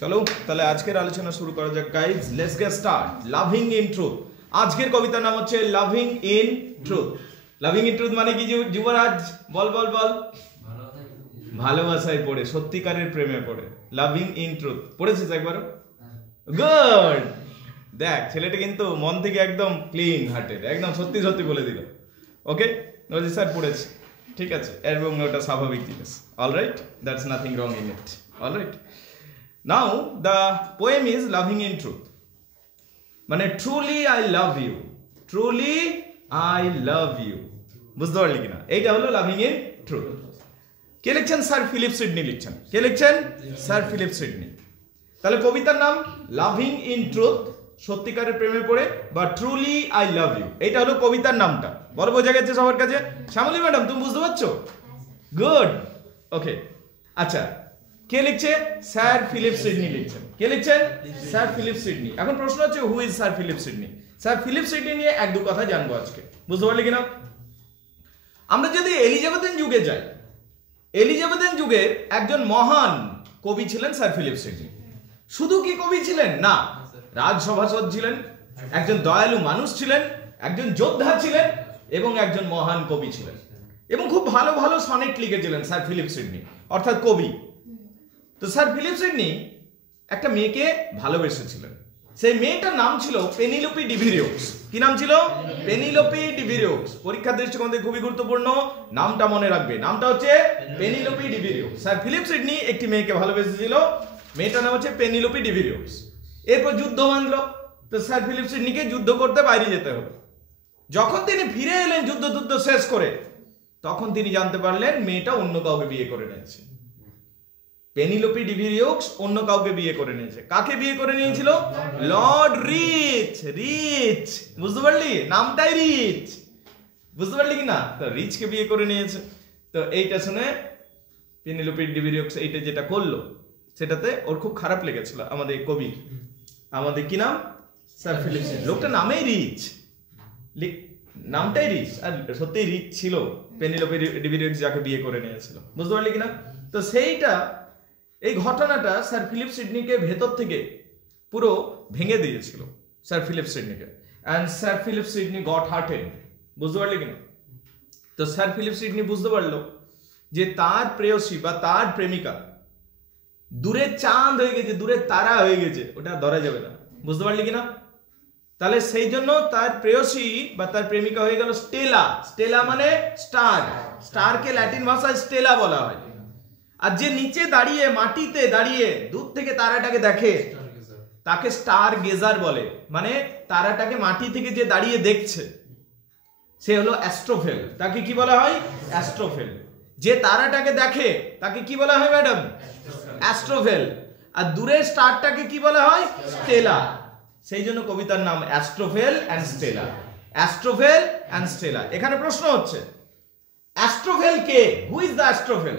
চলো তাহলে আজকের আলোচনা শুরু করা যাক guys. Let's get start. Loving in truth. আজকের কবিতার নাম হচ্ছে loving in truth. Loving in truth মানে কি যুবরাজ? বল বল বল। ভালোবাসায় পড়ে, সত্যিকারের প্রেমে পড়ে। লাভিং ইন ট্রুথ পড়েছিস একবারও? গুড। দেখ ছেলেটা কিন্তু মন থেকে একদম ক্লিন হার্টেড, একদম সত্যি সত্যি বলে দিল। ওকে নজির স্যার পড়েছে, ঠিক আছে, এবং ওটা স্বাভাবিক জিনিস। Alright, that's nothing wrong in it. Alright, now the poem is loving in truth, মানে truly I love you, truly I love you. বুঝতে পারলি কিনা? এইটা হলো লাভিং ইন ট্রুথ। কে লিখছেন? স্যার ফিলিপ সিডনি লিখছেন। কে লিখছেন? Sir Philip Sidney. তাহলে কবিতার নাম লাভিং ইন ট্রুথ, সত্যিকারের প্রেমে পড়ে, বা ট্রুলি আই লাভ ইউ। এইটা হলো কবিতার নামটা। বড় বোঝা গেছে সবার কাছে? শ্যামলী ম্যাডাম তুমি বুঝতে পারছো? গুড। ওকে, আচ্ছা, কে লিখছে? স্যার ফিলিপ সিডনি লিখছেন। কে লিখছেন? Sir Philip Sidney. এখন প্রশ্ন হচ্ছে who is sir Philip Sidney? Sir Philip Sidney নিয়ে এক দু কথা জানবো আজকে। বুঝতে পারলি কিনা? আমরা যদি এলিজাবেথেন যুগে যাই, এলিজাবেথেন যুগের একজন মহান কবি ছিলেন স্যার ফিলিপ সিডনি। শুধু কি কবি ছিলেন? না, রাজসভাসদ ছিলেন, একজন দয়ালু মানুষ ছিলেন, একজন যোদ্ধা ছিলেন, এবং একজন মহান কবি ছিলেন, এবং খুব ভালো ভালো সনেট লিখেছিলেন স্যার ফিলিপ সিডনি, অর্থাৎ কবি। তো স্যার ফিলিপ সিডনি একটা মেয়েকে ভালোবেসেছিলেন। সেই মেয়েটার নাম ছিল পেনিলোপি ডিভিরিউক্স। কি নাম ছিল? পেনিলোপি ডিভিরিউক্স। পরীক্ষার দৃষ্টিকোণ থেকে খুবই গুরুত্বপূর্ণ, নামটা মনে রাখবে। নামটা হচ্ছে পেনিলোপি ডিভিরিউক্স। স্যার ফিলিপ সিডনি একটি মেয়েকে ভালোবেসেছিল, মেয়েটার নাম হচ্ছে পেনিলোপি ডিভিরিউক্স। এরপর যুদ্ধ বাঁধলো, তো স্যার ফিলিপ সিডনিকে যুদ্ধ করতে বাইরে যেতে হলো। যখন তিনি ফিরে এলেন যুদ্ধ শেষ করে, তখন তিনি জানতে পারলেন মেয়েটা অন্য কাউকে বিয়ে করে নিয়েছে। পেনিলোপি ডিভিরিউক্স অন্য কাউকে বিয়ে করে নিয়েছে। কাকে বিয়ে করে নিয়েছিল? Lord rich. রিচ, বুঝতে পারলি? নামটাই রিচ। বুঝতে পারলি কি না? তো রিচকে বিয়ে করে নিয়েছে। তো এইটা শুনে পেনিলোপি ডিভিরিউক্স এইটা যেটা করলো, সেটাতে ওর খুব খারাপ লেগেছিল। আমাদের কবি, আমাদের কি নাম? Sir Philip Sidney. লোকটা নামেই রিচ, নামটাই রিচ, আর সত্যিই রিচ ছিল পেনিলোপি ডিভিরিউক্স যাকে বিয়ে করে নিয়েছিল। বুঝতে পারলি কিনা? তো সেইটা, এই ঘটনাটা স্যার ফিলিপ সিডনিকে ভেতর থেকে পুরো ভেঙে দিয়েছিল, স্যার ফিলিপ সিডনিকে। And sir Philip Sidney got hearted. বুঝতে পারলি কিনা? তো স্যার ফিলিপ সিডনি বুঝতে পারলো যে তার প্রেয়সী বা তার প্রেমিকা দূরের চাঁদ হয়ে গেছে, দূরের তারা হয়ে গেছে, ওটা ধরা যাবে না। বুঝতে পারলি কিনা? তাহলে সেই জন্য তার প্রেয়সী বা তার প্রেমিকা হয়ে গেল স্টেলা। স্টেলা মানে স্টার। স্টারকে ল্যাটিন ভাষায় স্টেলা বলা হয়। আর যে নিচে দাঁড়িয়ে, মাটিতে দাঁড়িয়ে দূর থেকে তারাটাকে দেখে, তাকে স্টার গেজার বলে। মানে তারাটাকে মাটি থেকে যে দাঁড়িয়ে দেখছে, সে হলো অ্যাস্ট্রোফেল। তাকে কি বলা হয়? অ্যাস্ট্রোফেল। যে তারাটাকে দেখে তাকে কি বলা হয় ম্যাডাম? অ্যাস্ট্রোফেল। আর দূরের স্টারটাকে কি বলা হয়? স্টেলা। সেই জন্য কবিতার নাম Astrophel and Stella. Astrophel and Stella. এখানে প্রশ্ন হচ্ছে অ্যাস্ট্রোফেল কে? Who is the Astrophel?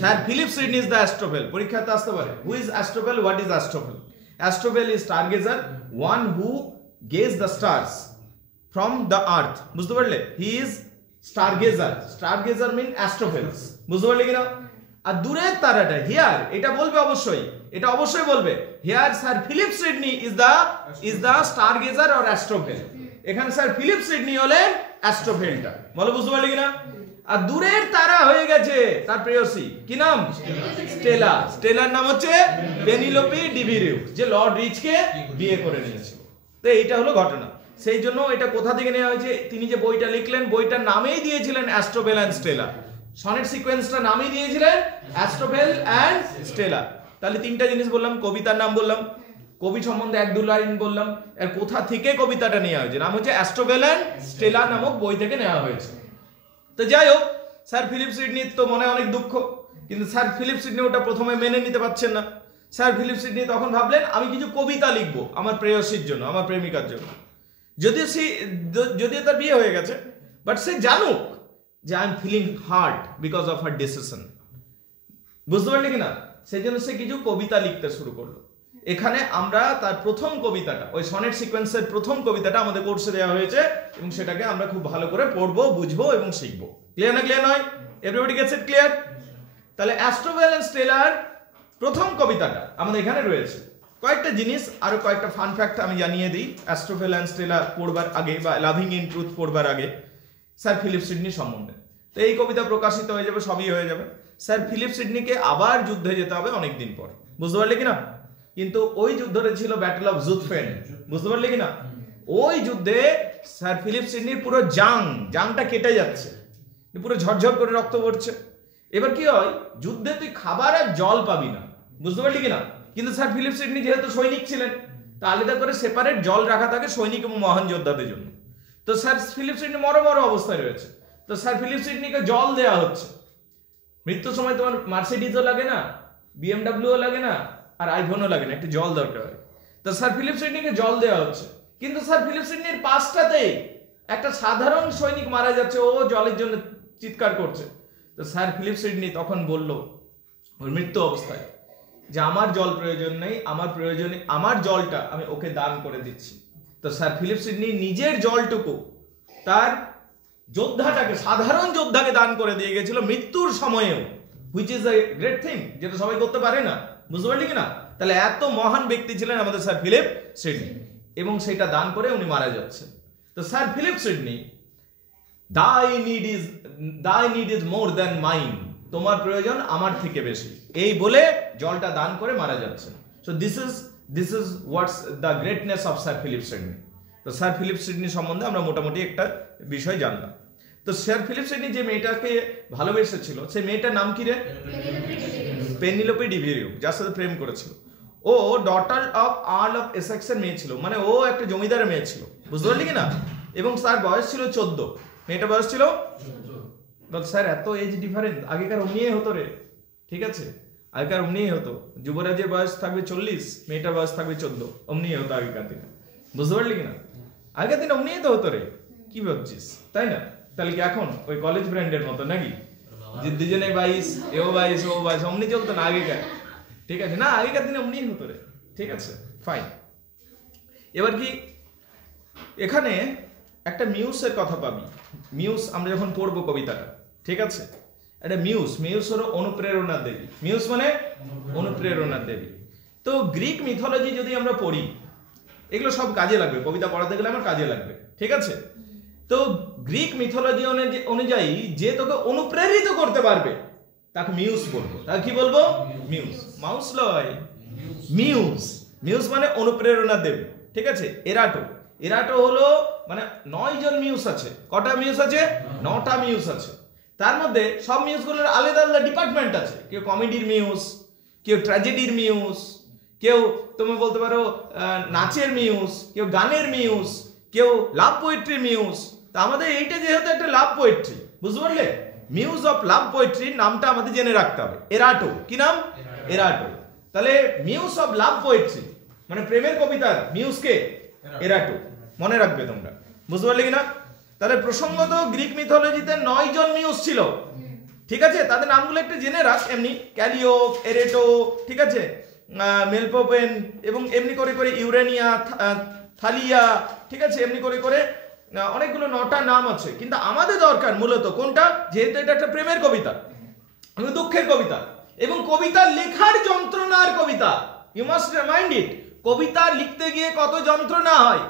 Sir Philip Sidney is the Astrophel. পরীক্ষাতে আসতে পারে। Who is Astrophel? What is Astrophel? Astrophel is stargazer, one who gaze the stars from the earth. বুঝতে পারলে? He is stargazer. Stargazer mean Astrophels. বুঝতে পারলে কিনা? আর দূরের তারাটা here, এটা বলবে অবশ্যই, এটা অবশ্যই বলবে here sir Philip Sidney is the stargazer or Astrophel. এখানে স্যার ফিলিপ সিডনি হলেন অ্যাস্ট্রোফেলটা। বলো বুঝতে পারলি কিনা? আর দূরের তারা হয়ে গেছে তার প্রেয়সী। কি নাম? স্টেলা। স্টেলার নাম হচ্ছে পেনিলোপি ডিভিরিউক্স, যে লর্ড রিচকে বিয়ে করে নিয়েছিল। তো এইটা হলো ঘটনা। সেই জন্য এটা কোথা থেকে নেওয়া হয়েছে? তিনি যে বইটা লিখলেন, বইটার নামেই দিয়েছিলেন অ্যাস্ট্রোফেল অ্যান্ড স্টেলা। সনেট সিকোয়েন্সটা নামই দিয়েছিলেন অ্যাস্ট্রোফেল অ্যান্ড স্টেলা। তাহলে তিনটা জিনিস বললাম, কবিতার নাম বললাম, কবি সম্বন্ধে এক দু লাইন বললাম, আর কোথা থেকে কবিতাটা নেওয়া হয়েছে, নাম হচ্ছে অ্যাস্ট্রোফেল অ্যান্ড স্টেলা নামক বই থেকে নেওয়া হয়েছে। তো যাই হোক, স্যার ফিলিপ সিডনির তো মনে অনেক দুঃখ, কিন্তু স্যার ফিলিপ সিডনি ওটা প্রথমে মেনে নিতে পারছেন না। স্যার ফিলিপ সিডনি তখন ভাবলেন আমি কিছু কবিতা লিখবো আমার প্রেয়সীর জন্য, আমার প্রেমিকার জন্য। যদিও তার বিয়ে হয়ে গেছে, বাট সে জানুক যে I am feeling hurt because of her decision. বুঝতে পারলি কিনা? সেই জন্য সে কিছু কবিতা লিখতে শুরু করলো। এখানে আমরা তার প্রথম কবিতাটা, ওই সনেট সিকোয়েন্সের প্রথম কবিতাটা আমাদের কোর্সে দেওয়া হয়েছে, এবং সেটাকে আমরা খুব ভালো করে পড়বো, বুঝবো এবং শিখবো। ক্লিয়ার না? ক্লিয়ার নয়? Everybody gets it? ক্লিয়ার? তাহলে অ্যাস্ট্রোফেল এন্ড স্টেলার প্রথম কবিতাটা আমাদের এখানে রয়েছে। কয়েকটা জিনিস আরো কয়েকটা ফান ফ্যাক্ট আমি জানিয়ে দিই অ্যাস্ট্রোফেল অ্যান্ড স্টেলা পড়বার আগে বা লাভিং ইন ট্রুথ পড়বার আগে স্যার ফিলিপ সিডনি সম্বন্ধে। তো এই কবিতা প্রকাশিত হয়ে যাবে, সবই হয়ে যাবে। স্যার ফিলিপ সিডনিকে আবার যুদ্ধে যেতে হবে অনেকদিন পর, বুঝতে পারলে কিনা? কিন্তু ওই যুদ্ধটা ছিল ব্যাটল অফ জুথফেন, বুঝতে পারলে কিনা? ওই যুদ্ধে স্যার ফিলিপ সিডনির পুরো জাংটা কেটে যাচ্ছে, পুরো ঝরঝর করে রক্ত পড়ছে। এবার কি হয়, যুদ্ধে তুই খাবার আর জল পাবি না, বুঝতে পারলি কিনা? কিন্তু স্যার ফিলিপ সিডনি যেহেতু সৈনিক ছিলেন, তা আলাদা করে সেপারেট জল রাখা থাকে সৈনিক এবং মহান যোদ্ধাদের জন্য। তো স্যার ফিলিপ সিডনি মরো অবস্থায় রয়েছে, তো স্যার ফিলিপ সিডনিকে জল দেওয়া হচ্ছে। মৃত্যুর সময় তোমার মার্সিডিজও লাগে না, বিএমডাব্লিউও লাগে না, আর আইফোনও লাগে না, একটু জল দরকার হয়। তো স্যার ফিলিপ সিডনিকে জল দেওয়া হচ্ছে, কিন্তু স্যার ফিলিপ সিডনির পাশটাতে একটা সাধারণ সৈনিক মারা যাচ্ছে, ও জলের জন্য চিৎকার করছে। তো স্যার ফিলিপ সিডনি তখন বলল ওর মৃত্যু অবস্থায় যে আমার জল প্রয়োজন নেই, আমার প্রয়োজনে আমার জলটা আমি ওকে দান করে দিচ্ছি। তো স্যার ফিলিপ সিডনি নিজের জলটুকু তার যোদ্ধাটাকে, সাধারণ যোদ্ধাকে দান করে দিয়ে গেছিল মৃত্যুর সময়েও, which is a great thing, যেটা সবাই করতে পারে না, বুঝতে পারলি কিনা? তাহলে এত মহান ব্যক্তি ছিলেন আমাদের স্যার ফিলিপ সিডনি, এবং সেটা দান করে উনি মারা যাচ্ছেন। তো sir Philip Sidney, thy need is more than mine, তোমার প্রয়োজন আমার থেকে বেশি, এই বলে জলটা দান করে মারা যাচ্ছেন। So this is what's the greatness of sir Philip Sidney. তো স্যার ফিলিপ সিডনি সম্বন্ধে আমরা মোটামুটি একটা বিষয় জানলাম। তো স্যার ফিলিপ সিডনি যে মেয়েটাকে ভালোবেসেছিল, সেই মেয়েটার নাম কি রে? পেনিলোপে ডিভিরিউ, যার সাথে প্রেম করেছিল। ও ডটার অফ আর্ল অফ এসেক্সের মেয়ে ছিল, মানে ও একটা জমিদারের মেয়ে ছিল, বুঝতে পারলি কিনা? এবং তার বয়স ছিল 14, মেয়েটার বয়স ছিল। বল স্যার এত এজ ডিফারেন্স, আগেকার অমনিই হতো রে, ঠিক আছে? আগেকার অমনিই হতো, যুবরাজের বয়স থাকবে 40, মেয়েটার বয়স থাকবে 14, অমনিই হতো আগেকার দিনে, বুঝতে পারলি কিনা? আগেকার দিনে অমনিই তো হতো রে, কি ভাবছিস, তাই না? তাহলে কি এখন ওই কলেজ ব্র্যান্ডের মতো নাকি, যে দুজনে 22, এও 22 ও 22, অমনি চলতো না আগেকার, ঠিক আছে? না, আগেকার দিনে অমনিই হতো রে, ঠিক আছে, ফাইন। এবার কি এখানে একটা মিউসের কথা পাবি। মিউস আমরা যখন পড়বো কবিতাটা, ঠিক আছে, একটা মিউস হলো অনুপ্রেরণা দেবী। মিউস মানে অনুপ্রেরণা দেবী। তো গ্রিক মিথোলজি যদি আমরা পড়ি, এগুলো সব কাজে লাগবে, কবিতা পড়াতে গেলে আমার কাজে লাগবে, ঠিক আছে? তো গ্রিক মিথোলজি অনুযায়ী যে তোকে অনুপ্রেরিত করতে পারবে তাকে মিউস বলবো। তাকে কি বলবো? মিউস। মাউস লয়, মিউস মানে অনুপ্রেরণা দেবী, ঠিক আছে? এরাটো হলো মানে 9 জন মিউস আছে। কটা মিউস আছে? 9টা মিউস আছে। তার মধ্যে সব মিউসগুলোর আলাদা আলাদা ডিপার্টমেন্ট আছে। কেউ কমেডির মিউস, কেউ ট্র্যাজেডির মিউস, কেউ তুমি বলতে পারো নাচের মিউস, কেউ গানের মিউস, কেউ লাভ পোয়েট্রি মিউস। তা আমাদের এইটা যেহেতু একটা লাভ পোয়েট্রি, বুঝতে পারলে? মিউজ অফ লাভ পোয়েট্রি নামটা আমাদের জেনে রাখতে হবে। এরাটো, কি নাম? এরাটো। তাহলে মিউজ অফ লাভ পোয়েট্রি মানে প্রেমের কবিতার মিউজকে এরাটো, মনে রাখবে তোমরা, বুঝতে পারলে কিনা? তাহলে প্রসঙ্গত গ্রিক মিথোলজিতে 9 জন মিউস ছিল, ঠিক আছে? তাদের নামগুলো একটু জেনে রাখ, এমনি ক্যালিওপ, এরেটো, ঠিক আছে, মেলপোপেন, এবং এমনি করে করে ইউরেনিয়া, থালিয়া, ঠিক আছে, এমনি করে করে অনেকগুলো 9টা নাম আছে। কিন্তু আমাদের দরকার মূলত কোনটা, যেহেতু এটা একটা প্রেমের কবিতা, দুঃখের কবিতা, এবং কবিতা লেখার যন্ত্রণার কবিতা। ইউ মাস্ট রিমাইন্ড ইট, কবিতা লিখতে গিয়ে কত যন্ত্রণা হয়,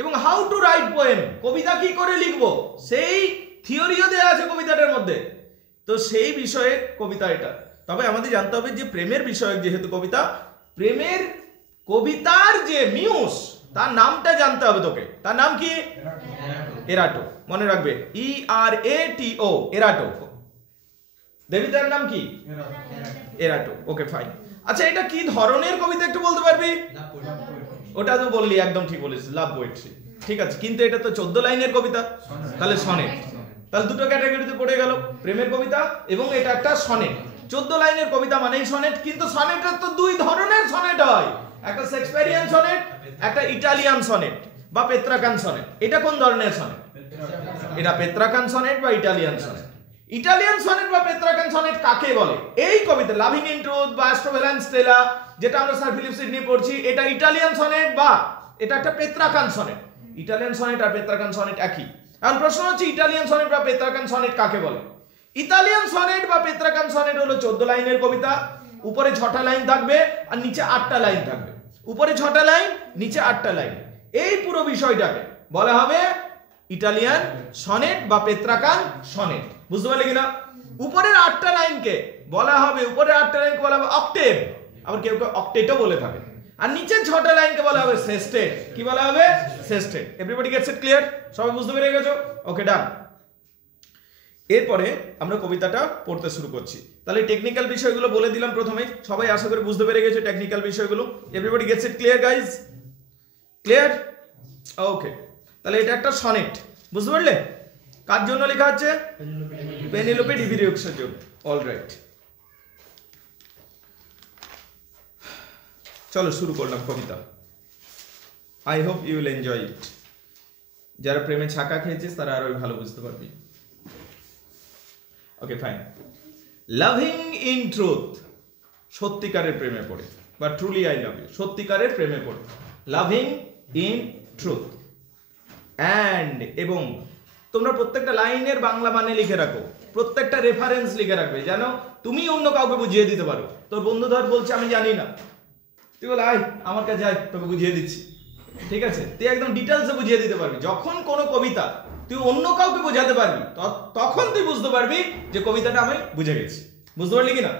এবং হাউ টু রাইট পোয়েম, কবিতা কি করে লিখবো সেই থিওরিও দেওয়া আছে কবিতাটার মধ্যে। তো সেই বিষয়ে কবিতা এটা। তবে আমাদের জানতে হবে যে প্রেমের বিষয়ক যেহেতু কবিতা, প্রেমের কবিতার যে মিউস তার নামটা জানতে হবে তোকে। তার নাম কি? এরাটো, মনে রাখবে, ERATO, এরাটো। দেবীতার নাম কি? এরাটো। ওকে, ফাইন। আচ্ছা, এটা কি ধরনের কবিতা একটু বলতে পারবি? ওটা তো বললি, একদম ঠিক বলেছিস, লাভ পোয়েট্রি, ঠিক আছে। কিন্তু এটা তো 14 লাইনের কবিতা, তাহলে সনেট। তাহলে দুটো ক্যাটাগরিতে পড়ে গেল, প্রেমের কবিতা এবং এটা একটা সনেট। 14 লাইনের কবিতা মানেই সনেট। কিন্তু সনেটের তো 2 ধরনের সনেট হয়, একটা শেক্সপিয়ারিয়ান সনেট, একটা ইটালিয়ান সনেট বা পেত্রাকান সনেট। এটা কোন ধরনের সনেট? এটা পেত্রাকান সনেট বা ইটালিয়ান সনেট। ইটালিয়ান সনেট বা পেত্রাকান সনেট কাকে বলে? এই কবিতা লাভিং ইন ট্রুথ বা অ্যাস্ট্রোফেল অ্যান্ড স্টেলা যেটা আমরা স্যার ফিলিপ সিডনি পড়ছি, এটা ইটালিয়ান সনেট বা এটা একটা পেত্রাকান সনেট। ইটালিয়ান সনেট আর পেত্রাকান সনেট একই। এখন প্রশ্ন হচ্ছে ইটালিয়ান সনেট বা পেত্রাকান সনেট কাকে বলে? ইতালিয়ান সনেট বা পেত্রাকান সনেট হলো 14 লাইনের কবিতা, উপরে 6টা লাইন থাকবে আর নিচে 8টা লাইন থাকবে, উপরে 6টা লাইন নিচে 8টা লাইন। এই পুরো বিষয়টাকে বলা হবে ইটালিয়ান সনেট বা পেত্রাকান সনেট। বুঝতে পারলে কিনা? উপরের 8টা লাইনকে বলা হবে, উপরের 8টা লাইনকে বলা হবে অক্টেভ, আবার কেউ কেউ অক্টেটও বলে থাকে। আর নিচের 6টা লাইনকে বলা হবে সেস্টেট। কি বলা হবে? Sestet. Everybody gets it clear? সবাই বুঝতে পেরে গেছো? ওকে, ডান। এরপরে আমরা কবিতাটা পড়তে শুরু করছি। তাহলে টেকনিক্যাল বিষয়গুলো বলে দিলাম প্রথমেই, সবাই আশা করি বুঝতে পেরে গেছো টেকনিক্যাল বিষয়গুলো। Everybody gets it clear guys? Clear? Okay, তাহলে এটা একটা সনেট, বুঝতে পারলে? কার জন্য লেখা আছে? পেনিলোপে ডিভিরিউক্সের জন্য। অলরাইট, চলো শুরু করলাম কবিতা। I hope you will enjoy it. যারা প্রেমে ছাকা খেয়েছিস তারা আরো ভালো বুঝতে পারবি। Okay, fine. Loving in truth, সত্যিকারের প্রেমে পড়ে, বা ট্রুলি আই লাভ ইউ, সত্যিকারের প্রেমে পড়ে। লাভিং ইন ট্রুথ অ্যান্ড, এবং তোমরা প্রত্যেকটা লাইনের বাংলা মানে লিখে রাখো, প্রত্যেকটা রেফারেন্স লিখে রাখবে, যেন তুমি অন্য কাউকে বুঝিয়ে দিতে পারো। তোর বন্ধু ধর বলছে আমি জানি না, তুই বল আয় আমার কাছে আয়, তোকে বুঝিয়ে দিচ্ছি। ঠিক আছে? তুই একদম ডিটেলসে বুঝিয়ে দিতে পারবি। যখন কোনো কবিতা তুই অন্য কাউকে বোঝাতে পারবি, তখন তুই বুঝতে পারবি যে কবিতাটা আমি বুঝে গেছি। বুঝতে পারলি কিনা?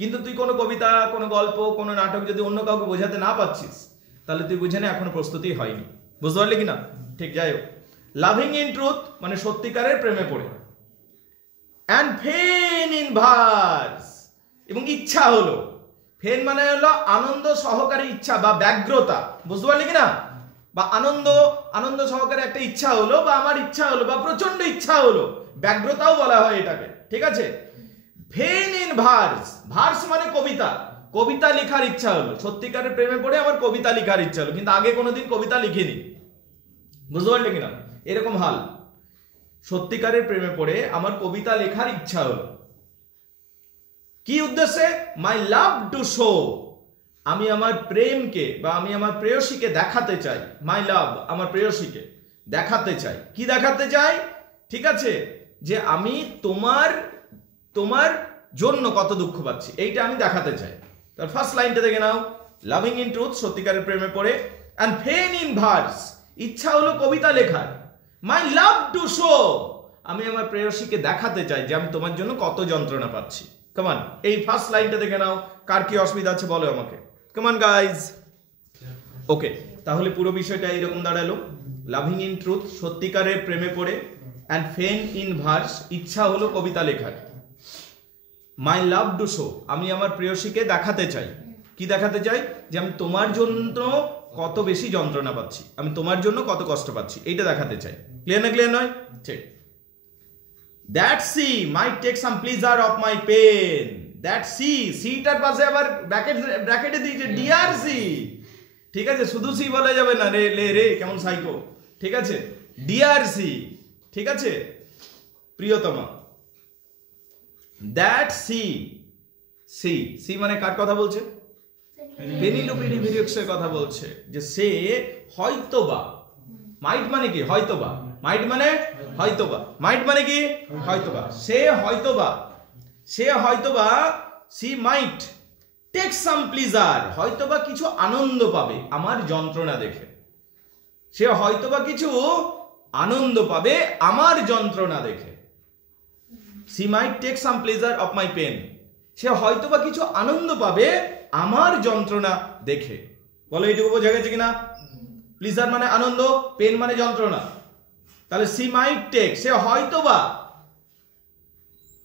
কিন্তু তুই কোনো কবিতা, কোনো গল্প, কোনো নাটক যদি অন্য কাউকে বোঝাতে না পারছিস, তাহলে তুই বুঝে নে এখনো প্রস্তুতি হয়নি। বুঝতে পারলি কিনা? ঠিক, যাই হোক। লাভিং ইন ট্রুথ মানে সত্যিকারের প্রেমে পড়ে। অ্যান্ড ফেন ইন ভার্স, এবং ইচ্ছা হলো। ফেন মানে হলো আনন্দ সহকারী ইচ্ছা বা ব্যগ্রতা। বুঝতে পারলি কিনা? বা আনন্দ সহকারে একটা ইচ্ছা হলো, বা আমার ইচ্ছা হলো, বা প্রচন্ড ইচ্ছা হলো, ব্যগ্রতাও বলা হয় এটাকে। ঠিক আছে? ফেন ইন ভার্স, ভার্স মানে কবিতা, কবিতা লেখার ইচ্ছা হলো। সত্যিকারের প্রেমে পড়ে আমার কবিতা লেখার ইচ্ছা হলো, কিন্তু আগে কোনোদিন কবিতা লিখিনি। বুঝতে পারলে কিনা? এরকম হাল। সত্যিকারের প্রেমে পড়ে আমার কবিতা লেখার ইচ্ছা হলো। কি উদ্দেশ্যে? মাই লাভ টু শো, আমি আমার প্রেমকে বা আমি আমার প্রেয়সীকে দেখাতে চাই। মাই লাভ, আমার প্রেয়সীকে দেখাতে চাই। কি দেখাতে চাই? ঠিক আছে, যে আমি তোমার জন্য কত দুঃখ পাচ্ছি, এইটা আমি দেখাতে চাই। তার ফার্স্ট লাইনটা দেখে নাও। লাভিং ইন ট্রুথ, সত্যিকারের প্রেমে পড়ে। অ্যান্ড ফেন ইন ভার্স, ইচ্ছা হলো কবিতা লেখার। মাই লাভ টু শো, আমি আমার প্রেয়সীকে দেখাতে চাই যে আমি তোমার জন্য কত যন্ত্রণা পাচ্ছি। কমান, এই ফার্স্ট লাইনটা দেখে নাও। কার কি অসুবিধা আছে বলো আমাকে। কমান গাইজ। ওকে, তাহলে পুরো বিষয়টা এইরকম দাঁড়ালো। লাভিং ইন ট্রুথ, সত্যিকারের প্রেমে পড়ে। অ্যান্ড ফেন ইন ভার্স, ইচ্ছা হলো কবিতা লেখার। মাই লাভ টু শো, আমি আমার প্রেয়সীকে দেখাতে চাই। কি দেখাতে চাই? যে আমি তোমার জন্য কত বেশি যন্ত্রণা পাচ্ছি, আমি তোমার জন্য কত কষ্ট পাচ্ছি, এইটা দেখাতে চাই। ক্লিয়ার না? ক্লিয়ার নয়? ঠিক। That sea might take some pleasure of my pain. That sea, seater পাশে আবার ব্র্যাকেটে দিয়েছে ডিয়ার সি। ঠিক আছে? শুধু সি বলা যাবে না, রে কেমন সাইকো। ঠিক আছে? ডিয়ার সি, ঠিক আছে? প্রিয়তমা। দ্যাট সি, সি মানে কার কথা বলছে? পেনিলোপে ডিভিরিউক্সের কথা বলছে। যে সে হয়তোবা, মাইট মানে কি? হয়তোবা। মাইট মানে হয়তোবা। মাইট মানে কি? হয়তোবা। সে হয়তোবা she might take some pleasure, হয়তোবা কিছু আনন্দ পাবে আমার যন্ত্রণা দেখে। সে হয়তোবা কিছু আনন্দ পাবে আমার যন্ত্রণা দেখে। She might take some pleasure of my pain, সে হয়তোবা কিছু আনন্দ পাবে আমার যন্ত্রণা দেখে। বলো এইটুকু বোঝা গেছে কিনা? প্লিজার মানে আনন্দ, পেন মানে যন্ত্রণা। তাহলে সি মাইট টেক, সে হয়তোবা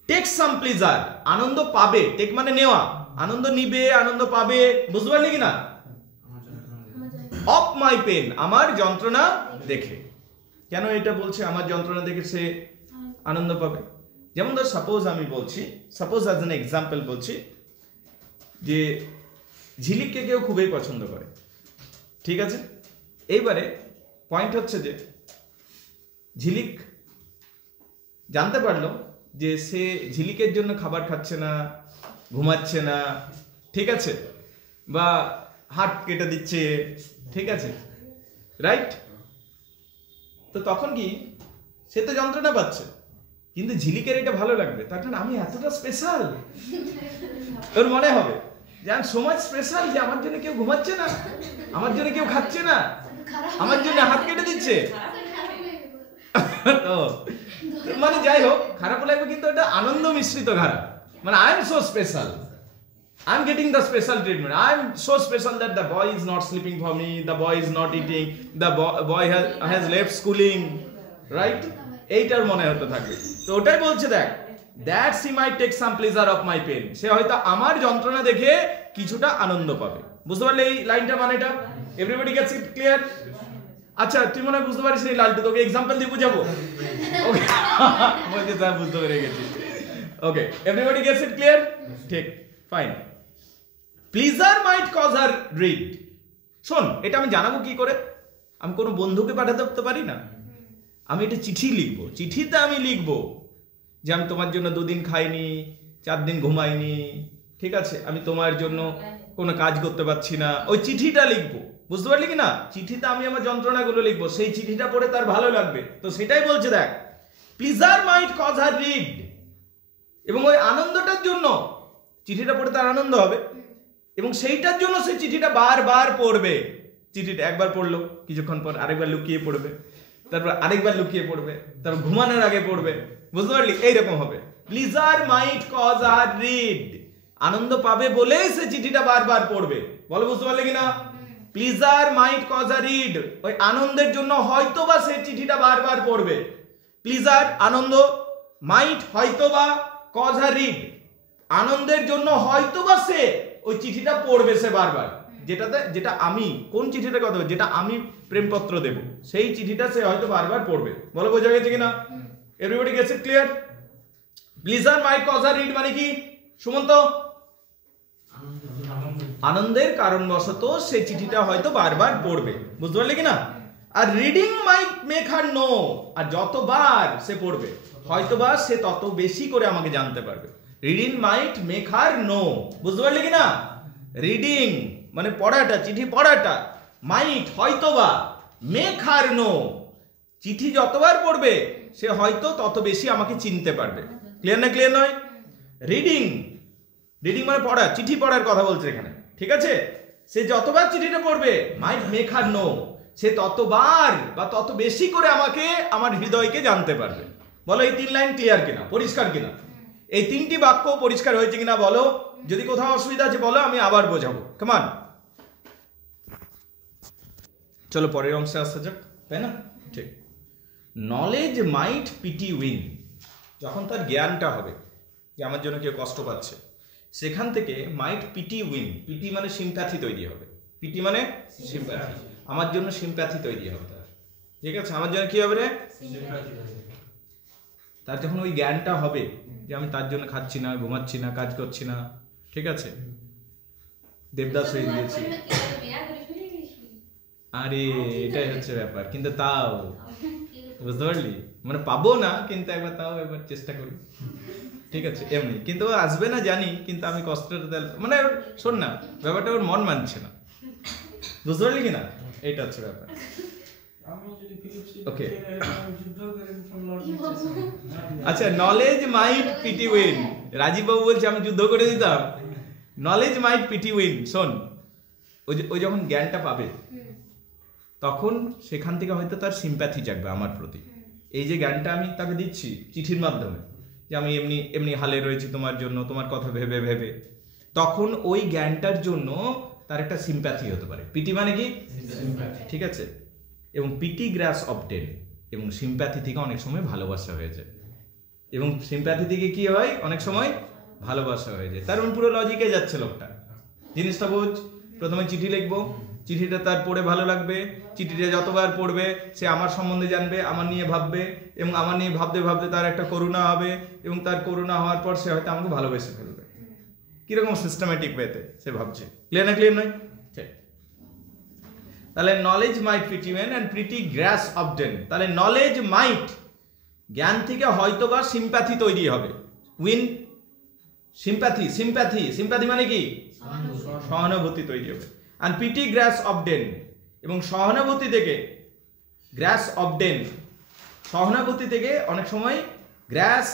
টেক সাম প্লিজার, আনন্দ পাবে। টেক মানে নেওয়া, আনন্দ নিবে, আনন্দ পাবে। বুঝতে পারলি কিনা? অফ মাই পেন, আমার যন্ত্রণা দেখে। কেন এটা বলছে আমার যন্ত্রণা দেখে সে আনন্দ পাবে? যেমন ধর সাপোজ আমি বলছি, সাপোজ অ্যাজ এন এক্সাম্পল বলছি যে ঝিলিককে কেউ খুবই পছন্দ করে। ঠিক আছে? এইবারে পয়েন্ট হচ্ছে যে ঝিলিক জানতে পারলো যে সে ঝিলিকের জন্য খাবার খাচ্ছে না, ঘুমাচ্ছে না, ঠিক আছে, বা হাত কেটে দিচ্ছে, ঠিক আছে, রাইট? তো তখন কি সে তো যন্ত্রণা পাচ্ছে, কিন্তু ঝিলিকের এটা ভালো লাগবে, তার কারণ আমি এতটা স্পেশাল ওর মনে হবে। যে আমি সো মাচ স্পেশাল যে আমার জন্য কেউ ঘুমাচ্ছে না, আমার জন্য কেউ খাচ্ছে না, আমার জন্য হাত কেটে দিচ্ছে। তো মানে যাই হোক, খারাপ লাগবে কিন্তু এটা আনন্দ মিশ্রিত খারাপ। মানে I am so special, I'm getting the special treatment. I'm so special that the boy is not sleeping for me, the boy is not eating, the boy has left schooling, right? এইটার মনে হতে থাকবে। তো ওটাই বলছে, দেখ, that she might take some pleasure of my pain. সে হয়তো আমার যন্ত্রণা দেখে কিছুটা আনন্দ পাবে। বুঝতে পারলে এই লাইনটা মানেটা? Everybody gets it clear? আচ্ছা, তুই মনে হয় বুঝতে পারিস এই লালটু, তোকে এক্সাম্পল দিয়ে বুঝাবো। ওকে, বলছে স্যার বুঝতে পেরে গেছি। ওকে, এভরিবডি গেটস ইট ক্লিয়ার? ঠিক, fine. Pleasure might cause her read. শোন, এটা আমি জানাবো কি করে? আমি কোনো বন্ধুকে পাঠাতে পারি না, আমি এটা চিঠি লিখবো। চিঠিতে আমি লিখবো যে আমি তোমার জন্য 2 দিন খাইনি, 4 দিন ঘুমাইনি, ঠিক আছে, আমি তোমার জন্য কোনো কাজ করতে পারছি না, ওই চিঠিটা লিখবো। বুঝতে পারলি কি না? চিঠিতে আমি আমার যন্ত্রণাগুলো লিখবো, সেই চিঠিটা পড়ে তার ভালো লাগবে। তো সেটাই বলছে, দেখ, pleasure might cause her read, এবং ওই আনন্দটার জন্য, চিঠিটা পড়ে তার আনন্দ হবে, এবং সেইটার জন্য সে চিঠিটা বারবার পড়বে। চিঠিটা একবার পড়লো, কিছুক্ষণ পর আরেকবার লুকিয়ে পড়বে, তারপর আরেকবার লুকিয়ে পড়বে, তারপর ঘুমানোর আগে পড়বে। বুঝতে পারলি? এইরকম হবে। Pleasure might cause her read, আনন্দ পাবে বলেই সে চিঠিটা বারবার পড়বে। বলো, বুঝতে পারলে কিনা? Pleasure might cause her read, ওই আনন্দের জন্য হয়তোবা সে চিঠিটা বারবার পড়বে। প্লিজার আনন্দ, মাইট হয়তোবা, কজ হার রিড আনন্দের জন্য হয়তোবা সে ওই চিঠিটা পড়বে সে বারবার। যেটা আমি, কোন চিঠিটার কথা বলছি? যেটা আমি প্রেমপত্র দেব, সেই চিঠিটা সে হয়তো বারবার পড়বে। বলো, বোঝা গেছে কিনা? Everybody gets it clear? Pleasure might cause her read মানে কি সুমন্ত? আনন্দের কারণবশত সেই চিঠিটা হয়তো বারবার পড়বে। বুঝতে পারলে কিনা? Are reading mite make her no, আর যতবার সে পড়বে হয়তোবা সে তত বেশি করে আমাকে জানতে পারবে। রিডিং মাইট মেক হার নো, বুঝতে পারলে কিনা? রিডিং মানে পড়াটা, চিঠি পড়াটা, মাইট হয়তোবা, মেক হার নো চিঠি যতবার পড়বে সে হয়তো তত বেশি আমাকে চিনতে পারবে। ক্লিয়ার না? ক্লিয়ার নয়? রিডিং, রিডিং মানে পড়া, চিঠি পড়ার কথা বলছে এখানে, ঠিক আছে? সে যতবার চিঠিটা পড়বে, মাইট মেক হার নো, সে ততবার বা তত বেশি করে আমাকে, আমার হৃদয়কে জানতে পারবে। বলো, এই 3 লাইন ক্লিয়ার কিনা, পরিষ্কার কিনা? এই 3টি বাক্য পরিষ্কার হয়েছে কিনা বলো? যদি কোথাও অসুবিধা আছে বলো, আমি আবার বোঝাবো। কেমন? চলো পরের অংশে আসা যাক, তাই না? ঠিক। নলেজ মাইট পিটি উইন, যখন তার জ্ঞানটা হবে যে আমার জন্য কেউ কষ্ট পাচ্ছে, সেখান থেকে মাইট পিটি উইন, পিটি মানে সিম্প্যাথি তৈরি হবে। পিটি মানে সিম্প্যাথি, আমার জন্য সিম্প্যাথি তৈরি হবে তার, ঠিক আছে? আমার জন্য কি হবে রে? তার যখন ওই জ্ঞানটা হবে যে আমি তার জন্য খাচ্ছি না, ঘুমাচ্ছি না, কাজ করছি না, ঠিক আছে, দেবদাস হয়ে গিয়েছি, আরে এটাই হচ্ছে ব্যাপার। কিন্তু তাও বুঝতে পারলি, মানে পাবো না, কিন্তু একবার তাও একবার চেষ্টা করি, ঠিক আছে? এমনি কিন্তু আসবে না জানি, কিন্তু আমি কষ্টটা, মানে শোন না, ব্যাপারটা ওর মন মানছে না। বুঝতে পারলি কিনা? এইটা হচ্ছে ব্যাপার। ওকে, আচ্ছা, knowledge might pity win, Rajib বাবু বলছে আমি যুদ্ধ করে দিতাম। নলেজ মাইট পিটি উইন, শোন, ওই যখন জ্ঞানটা পাবে তখন সেখান থেকে হয়তো তার সিম্প্যাথি জাগবে আমার প্রতি। এই যে জ্ঞানটা আমি তাকে দিচ্ছি চিঠির মাধ্যমে, যে আমি এমনি এমনি হালে রয়েছি তোমার জন্য, তোমার কথা ভেবে ভেবে, তখন ওই জ্ঞানটার জন্য তার একটা সিম্প্যাথি হতে পারে। পিটি মানে কি? ঠিক আছে? এবং পিটি গ্রাস অবটেন, এবং সিম্প্যাথি থেকে অনেক সময় ভালোবাসা হয়ে যায়, এবং সিম্প্যাথি থেকে কি হয়? অনেক সময় ভালোবাসা হয়ে যায়। তার পুরো লজিকে যাচ্ছে লোকটা। জিনিসটা বোঝ, প্রথমে চিঠি লিখবো, চিঠিটা তার পড়ে ভালো লাগবে, চিঠিটা যতবার পড়বে সে আমার সম্বন্ধে জানবে, আমার নিয়ে ভাববে, এবং আমার নিয়ে ভাবতে ভাবতে তার একটা করুণা হবে, এবং তার করুণা হওয়ার পর সে হয়তো আমাকে ভালোবেসে ফেলবে। কিরকম সিস্টেমেটিক ওয়েতে সে ভাবছে। ক্লিয়ার না? ক্লিয়ার নয়? ঠিক। তাহলে knowledge might pity win and pretty grace obtain. তাহলে নলেজ মাইট, জ্ঞান থেকে হয়তোবা সিম্প্যাথি তৈরি হবে। উইন সিম্প্যাথি, সিম্প্যাথি, সিম্প্যাথি মানে কি? সহানুভূতি তৈরি হবে। আর পিটি গ্রাস অবডেন, এবং সহানুভূতি থেকে গ্রাস অবডেন, সহানুভূতি থেকে অনেক সময় গ্রাস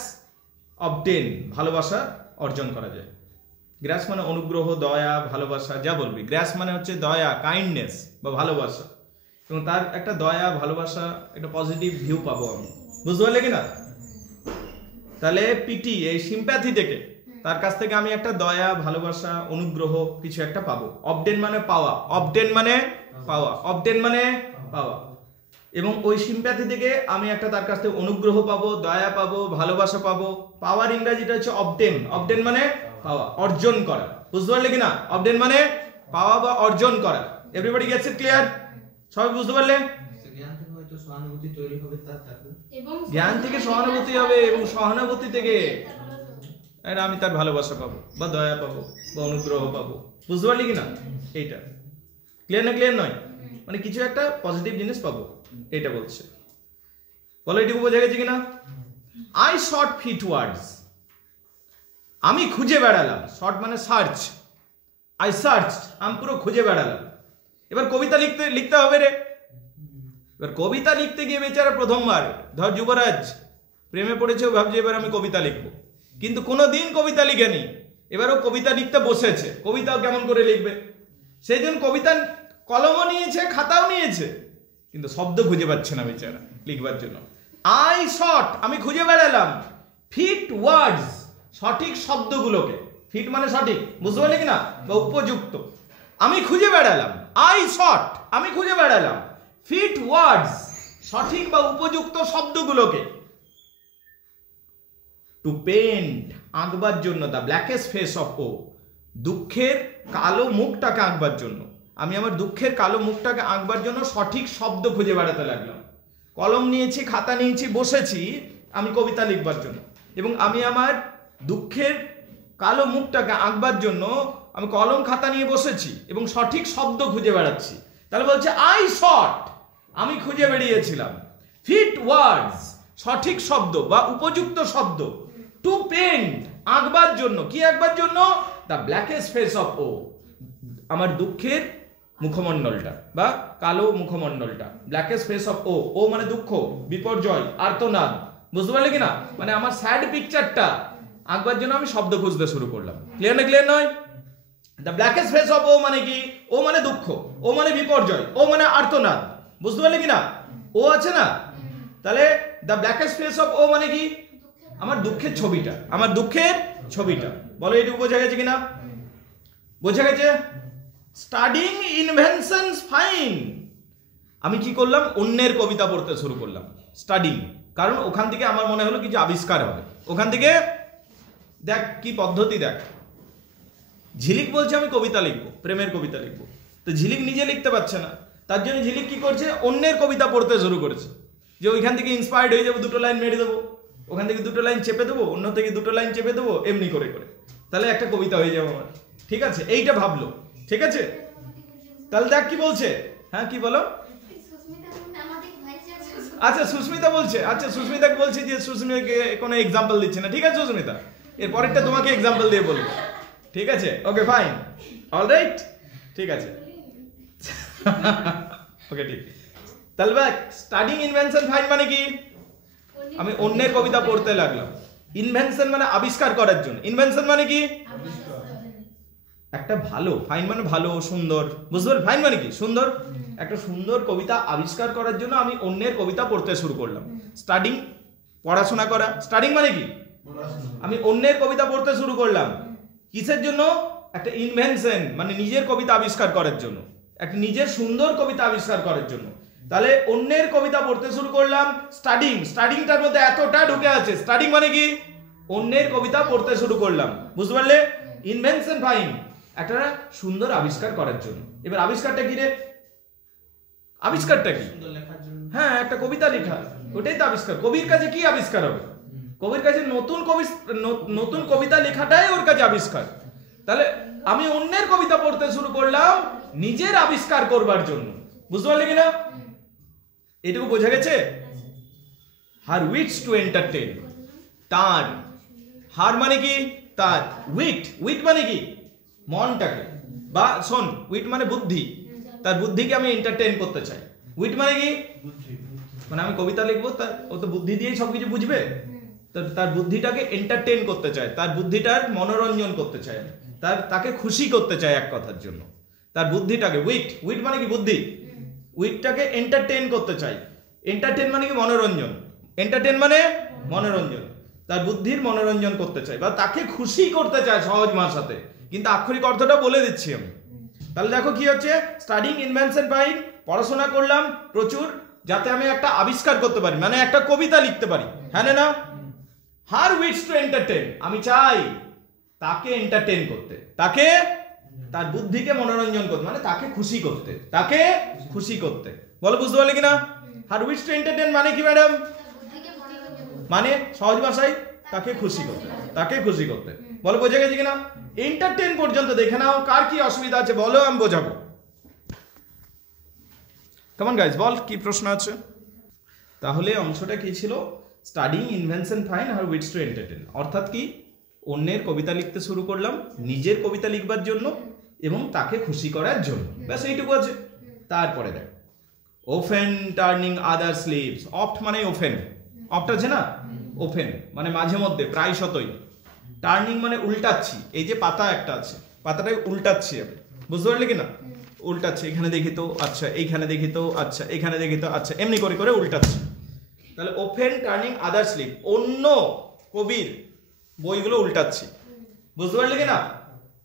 অবডেন, ভালোবাসা অর্জন করা যায়। গ্রাস মানে অনুগ্রহ, দয়া, ভালোবাসা, যা বলবি। গ্রাস মানে হচ্ছে দয়া, কাইন্ডনেস বা ভালোবাসা, এবং তার একটা দয়া, ভালোবাসা, একটা পজিটিভ ভিউ পাবো আমি, বুঝতে পারলে কিনা? তাহলে পিটি এই সিম্প্যাথি থেকে, তার কাছ থেকে আমি একটা দয়া, ভালোবাসা, অনুগ্রহ কিছু একটা পাবো। অবডেন মানে পাওয়া, অবডেন মানে পাওয়া, অবডেন মানে পাওয়া, এবং ওই সিম্প্যাথি থেকে আমি একটা তার কাছ থেকে অনুগ্রহ পাবো, দয়া পাবো, ভালোবাসা পাবো। পাওয়ার ইংরেজিটা হচ্ছে অবডেন। অবডেন মানে পাওয়া, অর্জন করা, বুঝতে পারলে কিনা? অবডেন মানে পাওয়া বা অর্জন করা। Everybody gets it clear? সবাই বুঝতে পারলে? জ্ঞান থেকে হয়তো সহানুভূতি তৈরি হবে, তার জ্ঞান থেকে সহানুভূতি হবে, এবং সহানুভূতি থেকে আমি তার ভালোবাসা পাবো বা দয়া পাবো বা অনুগ্রহ পাবো, বুঝতে পারলি কিনা? এইটা ক্লিয়ার না ক্লিয়ার নয়? মানে কিছু একটা পজিটিভ জিনিস পাবো, এটা বলছে। বলো এটুকু বোঝা গেছে কিনা? আই শর্ট ফিট ওয়ার্ডস, আমি খুঁজে বেড়ালাম। শর্ট মানে সার্চ, আই সার্চ, আমি পুরো খুঁজে বেড়ালাম। এবার কবিতা লিখতে হবে রে। এবার কবিতা লিখতে গিয়ে বেচারা প্রথমবার, ধর যুবরাজ প্রেমে পড়েছে, ও ভাবছে এবার আমি কবিতা লিখবো, কিন্তু কোনোদিন কবিতা লিখেনি। এবারও কবিতা লিখতে বসেছে, কবিতাও কেমন করে লিখবে? সেই জন্য কবিতা কলমও নিয়েছে, খাতাও নিয়েছে, কিন্তু শব্দ খুঁজে পাচ্ছে না বেচারা লিখবার জন্য। আই শর্ট, আমি খুঁজে বেড়ালাম, ফিট ওয়ার্ডস, সঠিক শব্দগুলোকে। ফিট মানে সঠিক, বুঝতে পারলে কিনা? বা উপযুক্ত। আমি খুঁজে বেড়ালাম, আই শর্ট, আমি খুঁজে বেড়ালাম, ফিট ওয়ার্ডস, সঠিক বা উপযুক্ত শব্দগুলোকে, টু পেন্ট, আঁকবার জন্য, দ্য ব্ল্যাকেস্ট ফেস অফ ও, দুঃখের কালো মুখটাকে আঁকবার জন্য। আমি আমার দুঃখের কালো মুখটাকে আঁকবার জন্য সঠিক শব্দ খুঁজে বেড়াতে লাগলাম। কলম নিয়েছি, খাতা নিয়েছি, বসেছি আমি কবিতা লিখবার জন্য, এবং আমি আমার দুঃখের কালো মুখটাকে আঁকবার জন্য আমি কলম খাতা নিয়ে বসেছি এবং সঠিক শব্দ খুঁজে বেড়াচ্ছি। তাহলে বলছে আই শর্ট, আমি খুঁজে বেরিয়েছিলাম, ফিট ওয়ার্ডস, সঠিক শব্দ বা উপযুক্ত শব্দ, টু পেন্ট, আঁকবার জন্য। কি আঁকবার জন্য? দ্য ব্ল্যাকেস্ট ফেস অফ ও, আমার দুঃখের মুখমণ্ডলটা বা কালো মুখমণ্ডলটা। ব্ল্যাকেস্ট ফেস অফ ও, ও মানে দুঃখ, বিপর্যয়, আর্তনাদ, বুঝতে পারলে কিনা? মানে আমার স্যাড পিকচারটা আঁকবার জন্য আমি শব্দ খুঁজতে শুরু করলাম। ক্লিয়ার না ক্লিয়ার নয়? দ্য ব্ল্যাকেস্ট ফেস অফ ও মানে কি? ও মানে দুঃখ, ও মানে বিপর্যয়, ও মানে আর্তনাদ, বুঝতে পারলে কিনা? ও আছে না? তাহলে দ্য ব্ল্যাকেস্ট ফেস অফ ও মানে কি? আমার দুঃখের ছবিটা, আমার দুঃখের ছবিটা। বলো এটুকু বোঝা গেছে কিনা? বোঝা গেছে? স্টাডিং ইনভেনশনস ফাইন, আমি কি করলাম? অন্যের কবিতা পড়তে শুরু করলাম। স্টাডিং, কারণ ওখান থেকে আমার মনে হলো কিছু আবিষ্কার হবে। ওখান থেকে দেখ কি পদ্ধতি, দেখ ঝিলিক বলছে আমি কবিতা লিখবো, প্রেমের কবিতা লিখবো, তো ঝিলিক নিজে লিখতে পারছে না, তার জন্য ঝিলিক কি করছে? অন্যের কবিতা পড়তে শুরু করেছে, যে ওইখান থেকে ইন্সপায়ার্ড হয়ে যাবো, দুটো লাইন মেরে দেবো, ওখান থেকে দুটো লাইন চেপে দেবো, অন্য থেকে দুটো লাইন চেপে দেবো, এমনি করে করে তাহলে একটা কবিতা হয়ে যাবে আমার। ঠিক আছে, এইটা ভাবলো, ঠিক আছে? তাহলে দেখ কি বলছে। হ্যাঁ কি বলো? আচ্ছা সুস্মিতা বলছে, আচ্ছা সুস্মিতাকে বলছি যে সুস্মিতাকে কোনো এক্সাম্পল দিচ্ছে না, ঠিক আছে সুস্মিতা? এর পরেরটা তোমাকে এক্সাম্পল দিয়ে বলবো, ঠিক আছে? ওকে ফাইন, অলরাইট, ঠিক আছে। ওকে ঠিক। তাহলে ভাই স্টাডিং ইনভেনশন ফাইন মানে কি? আমি অন্যের কবিতা পড়তে লাগলাম। ইনভেনশন মানে আবিষ্কার করার জন্য। ইনভেনশন মানে কি? একটা ভালো, ফাইন মানে ভালো, সুন্দর, বুঝতে পারলে? ফাইন মানে কি? সুন্দর। একটা সুন্দর কবিতা আবিষ্কার করার জন্য আমি অন্যের কবিতা পড়তে শুরু করলাম। স্টাডিং, পড়াশোনা করা। স্টাডিং মানে কি? আমি অন্যের কবিতা পড়তে শুরু করলাম। কিসের জন্য? একটা ইনভেনশন মানে নিজের কবিতা আবিষ্কার করার জন্য, একটা নিজের সুন্দর কবিতা আবিষ্কার করার জন্য। তাহলে অন্যের কবিতা পড়তে শুরু করলাম। স্টাডিং, স্টাডিংটার মধ্যে এতটা ঢুকে আছে। স্টাডিং মানে কি? অন্যের কবিতা পড়তে শুরু করলাম, বুঝতে পারলে? ইনভেনশন ফাইন, একটা সুন্দর আবিষ্কার করার জন্য। এবার আবিষ্কারটা কি রে? আবিষ্কারটা কি? হ্যাঁ, একটা কবিতা লেখা, ওটাই তো আবিষ্কার। কবির কাছে কি আবিষ্কার হবে? কবির কাছে নতুন কবিতা লেখাটাই ওর কাছে আবিষ্কার। তাহলে আমি অন্যের কবিতা পড়তে শুরু করলাম নিজের আবিষ্কার করবার জন্য, বুঝতে পারলে কিনা? এটুকু বোঝা গেছে? হার উইটস টু এন্টারটেইন, তার, হার মানে কি? তার, উইট, উইট মানে কি? মনটাকে, বা শোন, উইট মানে বুদ্ধি, তার বুদ্ধিকে আমি এন্টারটেইন করতে চাই। উইট মানে কি? মানে আমি কবিতা লিখবো, ও তো বুদ্ধি দিয়েই সবকিছু বুঝবে, তার বুদ্ধিটাকে এন্টারটেইন করতে চায়, তার বুদ্ধিটার মনোরঞ্জন করতে চায়। তাকে খুশি করতে চায় এক কথার জন্য, তার বুদ্ধিটাকে, উইট মানে কি বুদ্ধি, উইটটাকে এন্টারটেইন করতে চাই। এন্টারটেইন মানে কি মনোরঞ্জন, এন্টারটেইন মানে মনোরঞ্জন, তার বুদ্ধির মনোরঞ্জন করতে চাই বা তাকে খুশি করতে চায় সহজ ভাষাতে, কিন্তু আক্ষরিক অর্থটা বলে দিচ্ছি আমি। তাহলে দেখো কি হচ্ছে, স্টাডিং ইনভেনশন ফাইন, পড়াশোনা করলাম প্রচুর যাতে আমি একটা আবিষ্কার করতে পারি, মানে একটা কবিতা লিখতে পারি, হ্যাঁ না? হার উইটস টু এন্টারটেইন, আমি চাই তাকে এন্টারটেইন করতে, তাকে তার বুদ্ধিকে মনোরঞ্জন করতে, মানে তাকে খুশি করতে, তাকে খুশি করতে। বলো বুঝতে পারলে কিনা? হার উইটস টু এন্টারটেইন মানে কি ম্যাডাম? মানে সহজ ভাষায় তাকে খুশি করতে, তাকে খুশি করতে। বলো বোঝা গেছে কিনা? এন্টারটেইন পর্যন্ত দেখে নাও, কার কি অসুবিধা আছে বলো, আমি বোঝাবো। কেমন গাইজ, বল কি প্রশ্ন আছে? তাহলে অংশটা কি ছিল? স্টাডিং ইনভেনশন ফাইন হার উইটস টু এন্টারটেইন, অর্থাৎ কি অন্যের কবিতা লিখতে শুরু করলাম নিজের কবিতা লিখবার জন্য এবং তাকে খুশি করার জন্য, ব্যাস এইটুকু আছে। তারপরে দেখ, ওফেন টার্নিং আদার স্লিভস, অফট মানে ওফেন, অফট আছে না, ওফেন মানে মাঝে মধ্যে, প্রায় শতই। টার্নিং মানে উল্টাচ্ছি, এই যে পাতা একটা আছে, পাতাটাকে উল্টাচ্ছি আমি, বুঝতে পারলে কিনা? উল্টাচ্ছি, এখানে দেখি তো আচ্ছা, এইখানে দেখি তো আচ্ছা, এখানে দেখি তো আচ্ছা, এমনি করে করে উল্টাচ্ছি। তাহলে ওপেন টার্নিং আদার স্লিভ, অন্য কবির বইগুলো উল্টাচ্ছি, বুঝতে পারলে কিনা?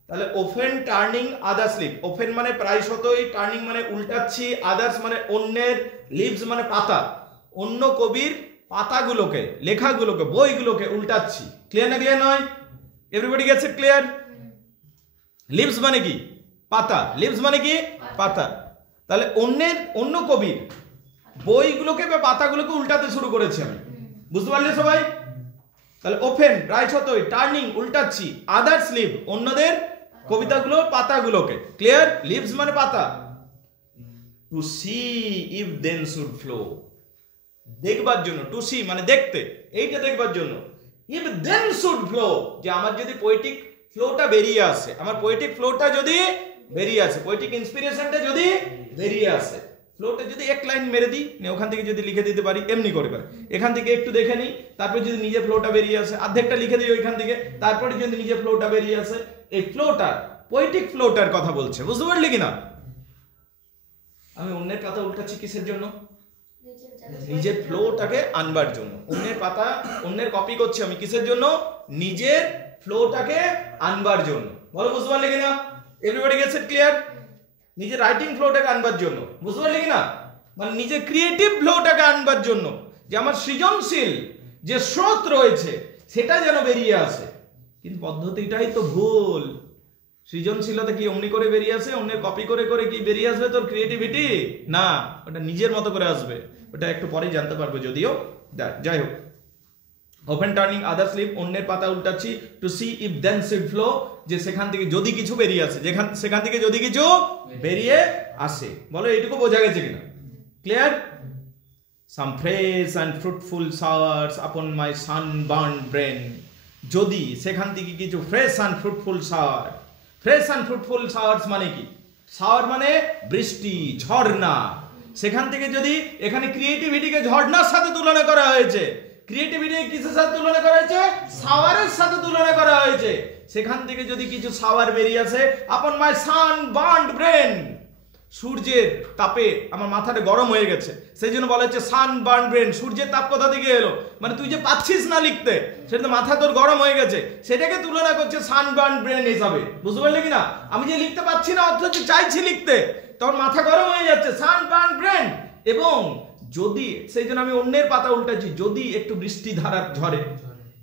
তাহলে ওপেন টার্নিং আদার স্লিভ, ওপেন মানে প্রায় শতই, টার্নিং মানে উল্টাচ্ছি, আদার্স মানে অন্যের, লিভস মানে পাতা, অন্য কবির পাতাগুলোকে, লেখাগুলোকে, বইগুলোকে উল্টাচ্ছি। ক্লিয়ার না ক্লিয়ার নয়? Everybody gets it clear? Leaves মানে কি? পাতা, লিভস মানে কি? পাতা। তাহলে অন্য কবির বইগুলোকে বা পাতাগুলোকে উল্টাতে শুরু করেছি আমি, বুঝতে পারলে সবাই? তাহলে ওপেন প্রায় শতই, টার্নিং উল্টাচ্ছি, আদার স্লিভ অন্যদের কবিতাগুলো, পাতাগুলোকে। ক্লিয়ার? লিভস মানে পাতা। To see if then should flow, দেখবার জন্য, টু সি মানে দেখতে, এইটা দেখবার জন্য। ইফ দেন শুড ফ্লো, যে আমার যদি পোয়েটিক ফ্লোটা বেরিয়ে আসে, আমার পোয়েটিক ফ্লোটা যদি বেরিয়ে আসে, পোয়েটিক ইন্সপিরেশনটা যদি বেরিয়ে আসে, ফ্লোটা যদি এক লাইন মেরে দিই, ওখান থেকে যদি লিখে দিতে পারি, এমনি করে করে এখান থেকে একটু দেখে নিই, তারপরে যদি নিজে ফ্লোটা বেরিয়ে আসে, অর্ধেকটা লিখে দিই ওইখান থেকে, তারপরে যদি নিজে ফ্লোটা বেরিয়ে আসে, এই ফ্লোটা পোয়েটিক ফ্লোটার কথা বলছে, বুঝতে পারলি কিনা? আমি অন্যের পাতা উল্টাচ্ছি কিসের জন্য? নিজের ফ্লোটাকে আনবার জন্য। অন্যের পাতা, অন্যের কপি করছি আমি কিসের জন্য? নিজের ফ্লোটাকে আনবার জন্য। বলো বুঝতে পারলে কিনা? Everybody gets it clear? নিজের রাইটিং ফ্লোটাকে আনবার জন্য, বুঝতে পারলে কিনা? মানে নিজের ক্রিয়েটিভ ফ্লোটাকে আনবার জন্য, যে আমার সৃজনশীল যে স্রোত রয়েছে সেটা যেন বেরিয়ে আসে। কিন্তু পদ্ধতিটাই তো ভুল। সৃজনশীলতা কি অমনি করে বেরিয়ে আসে? অন্যের কপি করে করে কি বেরিয়ে আসবে তোর ক্রিয়েটিভিটি? না, ওটা নিজের মতো করে আসবে। ওটা একটু পরেই জানতে পারবো যদিও, যাই হোক। ওপেন টার্নিং আদার স্লিভ, অন্যের পাতা উল্টাচ্ছি, to see if then should flow, যে সেখান থেকে যদি কিছু বেরিয়ে আসে, সেখান থেকে যদি কিছু বেরিয়ে আসে। বলো এইটুকু বোঝা গেছে কিনা? Clear? Some fresh and fruitful showers আপন মাই সানবার্ন ব্রেন, যদি সেখান থেকে কিছু fresh and fruitful shower. Fresh and fruitful showers মানে কি? শাওয়ার মানে বৃষ্টি, ঝর্ণা। সেখান থেকে যদি, এখানে ক্রিয়েটিভিটিকে ঝর্ণার সাথে তুলনা করা হয়েছে, ক্রিয়েটিভিটি কিসের সাথে তুলনা করা হয়েছে? শাওয়ারের সাথে তুলনা করা হয়েছে। সেখান থেকে যদি কিছু শাওয়ার বেরিয়ে আসে, আপন মাই সানবার্ন ব্রেন, সূর্যের তাপে আমার মাথাটা গরম হয়ে গেছে, সেই জন্য বলা হচ্ছে সানবার্ন ব্রেন। সূর্যের তাপ কোথা থেকে এলো? মানে তুই যে পাচ্ছিস না লিখতে, সেটা মাথা তোর গরম হয়ে গেছে, সেটাকে তুলনা করছে সানবার্ন ব্রেন হিসাবে, বুঝতে পারলে কিনা? আমি যে লিখতে পাচ্ছি না অথচ চাইছি লিখতে, তখন মাথা গরম হয়ে যাচ্ছে, সানবার্ন ব্রেন। এবং যদি, সেই জন্য আমি অন্যের পাতা উল্টাচ্ছি, যদি একটু বৃষ্টি ধারা ঝরে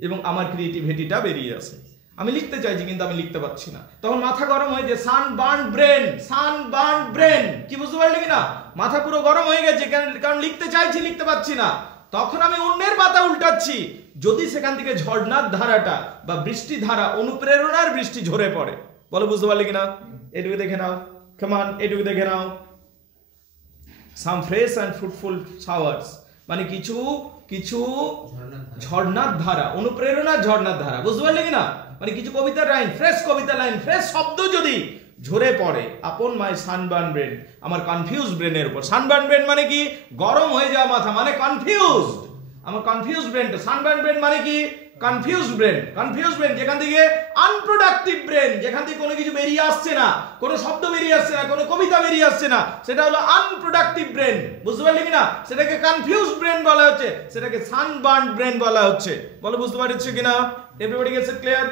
এবং আমার ক্রিয়েটিভিটিটা বেরিয়ে আসে, আমি লিখতে চাইছি কিন্তু আমি লিখতে পাচ্ছি না, তখন মাথা গরম হয়ে যায়, সানবার্ন ব্রেন, সানবার্ন ব্রেন। কি বুঝতে পারলে কিনা? মাথা পুরো গরম হয়ে গেছে, কারণ লিখতে চাইছি, লিখতে পাচ্ছি না। তখন আমি অন্যের পাতা উল্টাচ্ছি, যদি সেখান থেকে ঝর্ণার ধারাটা বা বৃষ্টি ধারা, অনুপ্রেরণার বৃষ্টি ঝরে পড়ে। বলো বুঝতে পারলে কিনা? এটুকু দেখে নাও, কেমন? এটুকু দেখে নাও। Some fresh and fruitful showers মানে কিছু কিছু ঝর্ণার ধারা, অনুপ্রেরণার ঝর্ণার ধারা, বুঝতে পারলে কিনা? মানে কিছু কবিতার লাইন, ফ্রেশ কবিতা লাইন, ফ্রেশ শব্দ যদি ঝরে পড়ে আপন মাই সানবার্ন ব্রেন, আমার কনফিউজ ব্রেনের উপর। সানবার্ন ব্রেন মানে কি? গরম হয়ে যাওয়া মাথা, মানে কনফিউজড। আমার কনফিউজ ব্রেনটা, সানবার্ন ব্রেন মানে কি? কনফিউজ ব্রেন যেখান থেকে আনপ্রোডাক্টিভ ব্রেন, যেখান থেকে কোনো কিছু বেরিয়ে আসছে না, কোনো শব্দ বেরিয়ে আসছে না, কোনো কবিতা বেরিয়ে আসছে না, সেটা হলো আনপ্রোডাক্টিভ ব্রেন। বুঝতে পারলি কিনা? সেটাকে কনফিউজ ব্রেন বলা হচ্ছে, সেটাকে সানবার্ন ব্রেন বলা হচ্ছে। বলো বুঝতে পারছো কিনা? Everybody gets it clear?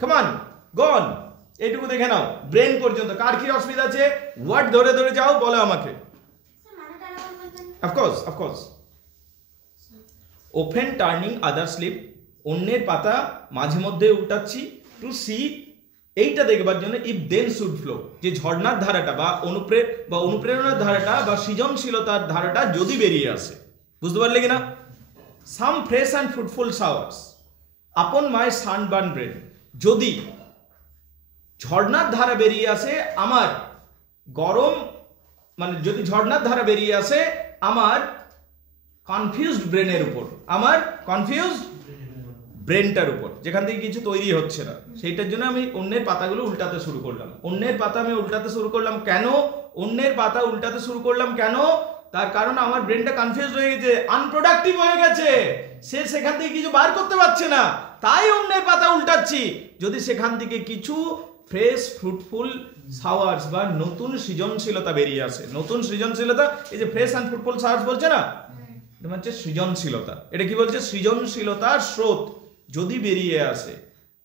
Come on, go on. এইটুকু দেখে নাও ব্রেন পর্যন্ত। কার কি অসুবিধা আছে? ওয়ার্ড ধরে ধরে যাও, বলো আমাকে। অফকোর্স ওপেন টার্নিং আদার স্লিপ, অন্যের পাতা মাঝে মধ্যে উল্টাচ্ছি, টু সি, এইটা দেখবার জন্য, ইফ দেন শুড ফ্লো, যে ঝর্ণার ধারাটা বা অনুপ্রেরণার ধারাটা বা সৃজনশীলতার ধারাটা যদি বেরিয়ে আসে। বুঝতে পারলে কিনা? সাম ফ্রেশ অ্যান্ড ফ্রুটফুল শাওয়ার্স আপন মাই সানবার্ন ব্রেন, যদি ঝর্ণার ধারা বেরিয়ে আসে আমার গরম, মানে যদি ঝর্ণার ধারা বেরিয়ে আসে আমার কনফিউজড ব্রেনের উপর, আমার কনফিউজড ব্রেনটার উপর, যেখান থেকে কিছু তৈরি হচ্ছে না, সেইটার জন্য আমি অন্যের পাতাগুলো উল্টাতে শুরু করলাম। অন্যের পাতা আমি উল্টাতে শুরু করলাম কেন? অন্যের পাতা উল্টাতে শুরু করলাম কেন? তার কারণ আমার ব্রেনটা কনফিউজড হয়ে গেছে, আনপ্রোডাক্টিভ হয়ে গেছে, সে সেখান থেকে কিছু বার করতে পারছে না, তাই অন্যের পাতা উল্টাচ্ছি। যদি সেখান থেকে কিছু ফ্রেশ ফ্রুটফুল শাওয়ার্স বা নতুন সৃজনশীলতা বেরিয়ে আসে, নতুন সৃজনশীলতা, এই যে ফ্রেশ অ্যান্ড ফ্রুটফুল শাওয়ার্স বলছে না, এটা হচ্ছে সৃজনশীলতা। এটা কি বলছে? সৃজনশীলতার স্রোত যদি বেরিয়ে আসে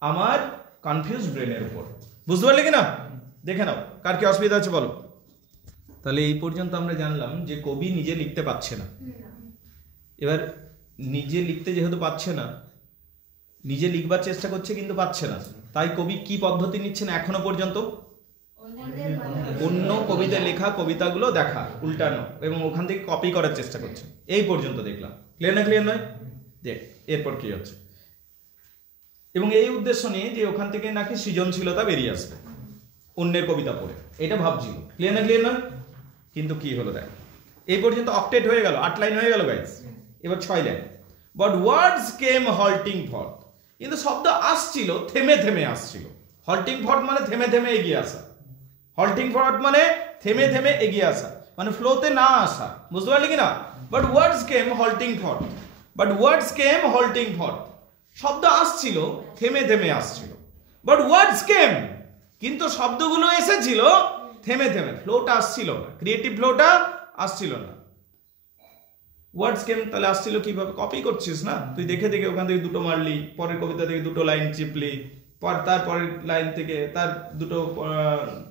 আমার কনফিউজ ব্রেনের উপর। বুঝতে পারলে কিনা? দেখে নাও কার কি অসুবিধা আছে বলো। তাহলে এই পর্যন্ত আমরা জানলাম যে কবি নিজে লিখতে পারছে না। এবার নিজে লিখতে যেহেতু পাচ্ছে না, নিজে লিখবার চেষ্টা করছে কিন্তু পাচ্ছে না, তাই কবি কি পদ্ধতি নিচ্ছেন এখনো পর্যন্ত? অন্য কবিতে লেখা কবিতাগুলো দেখা, উল্টানো এবং ওখান থেকে কপি করার চেষ্টা করছে। এই পর্যন্ত দেখলাম। ক্লিয়ার না? ক্লিয়ার নয়? দেখ এরপর কি হচ্ছে, এবং এই উদ্দেশ্য নিয়ে যে ওখান থেকে নাকি সৃজনশীলতা বেরিয়ে আসবে অন্যের কবিতা পড়ে, এটা ভাবছিল। ক্লিয়ার না? ক্লিয়ার নয়? কিন্তু কি হলো দেখ, এই পর্যন্ত অক্টেট হয়ে গেল, 8 লাইন হয়ে গেল গাইস। এবার 6 line. But words came halting forth, কিন্তু শব্দ আসছিল থেমে থেমে আসছিল। হল্টিং ফর্থ মানে থেমে থেমে এগিয়ে আসা। হল্টিং ফর্থ মানে থেমে থেমে এগিয়ে আসা, মানে ফ্লোতে না আসা। বুঝতে পারলি কিনা? But words came halting forth, but words came halting forth, শব্দ আসছিল থেমে থেমে আসছিল। বাট ওয়ার্ডস কেম, কিন্তু শব্দগুলো এসেছিল থেমে থেমে, ফ্লোটা আসছিল না, ক্রিয়েটিভ ফ্লোটা আসছিল না। ওয়ার্ডস কেম তাহলে আসছিল কিভাবে? কপি করছিস না তুই, দেখে দেখে ওখান থেকে দুটো মারলি, পরের কবিতা থেকে দুটো লাইন চিপলি, তার পরের লাইন থেকে, তার দুটো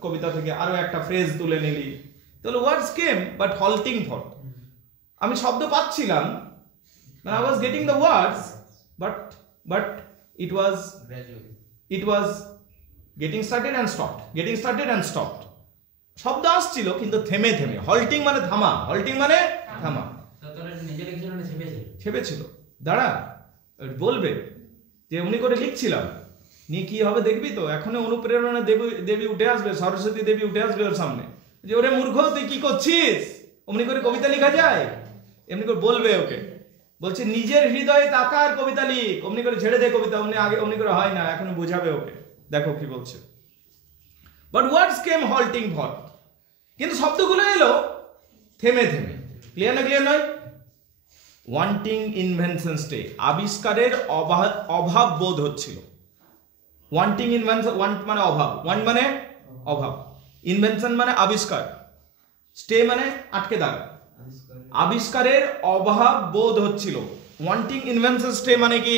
কবিতা থেকে আরো একটা ফ্রেজ তুলে নিলি। তাহলে ওয়ার্ডস কেম বাট হল্টিং ফর্থ, আমি শব্দ পাচ্ছিলাম, I was getting the words, but it was getting started and stopped. শব্দ আসছিল কিন্তু থেমে থেমে। হল্টিং মানে থামা, হল্টিং মানে থামা। ছেপেছিল, দাঁড়া বলবে যে উনি করে লিখছিলাম, নিয়ে কি হবে দেখবি তো, এখনো অনুপ্রেরণা দেবী উঠে আসবে, সরস্বতী দেবী উঠে আসবে ওর সামনে, যে ওরে মূর্খ তুই কি করছিস, অমনি করে কবিতা লেখা যায়? এমনি করে বলবে ওকে, বলছে নিজের হৃদয়ে তাকার কবিতা লিখ, অমনি করে ছেড়ে দে কবিতা, অমনি করে হয় না, এখন বোঝাবে ওকে। দেখো কি বলছে, but words came halting forth, কিন্তু শব্দগুলো এলো থেমে থেমে। ক্লিয়ার না? ক্লিয়ার নয়? ওয়ান্টিং ইনভেনশন স্টে, আবিষ্কারের অভাব বোধ হচ্ছিল। ওয়ান্টিং ইনভেনশন, ওয়ান্ট মানে অভাব, ওয়ান্ট মানে অভাব, ইনভেনশন মানে আবিষ্কার, স্টে মানে আটকে থাকা, আবিষ্কারের অভাব বোধ হচ্ছিল। ওয়ান্টিং ইনভেনশন স্টে মানে কি?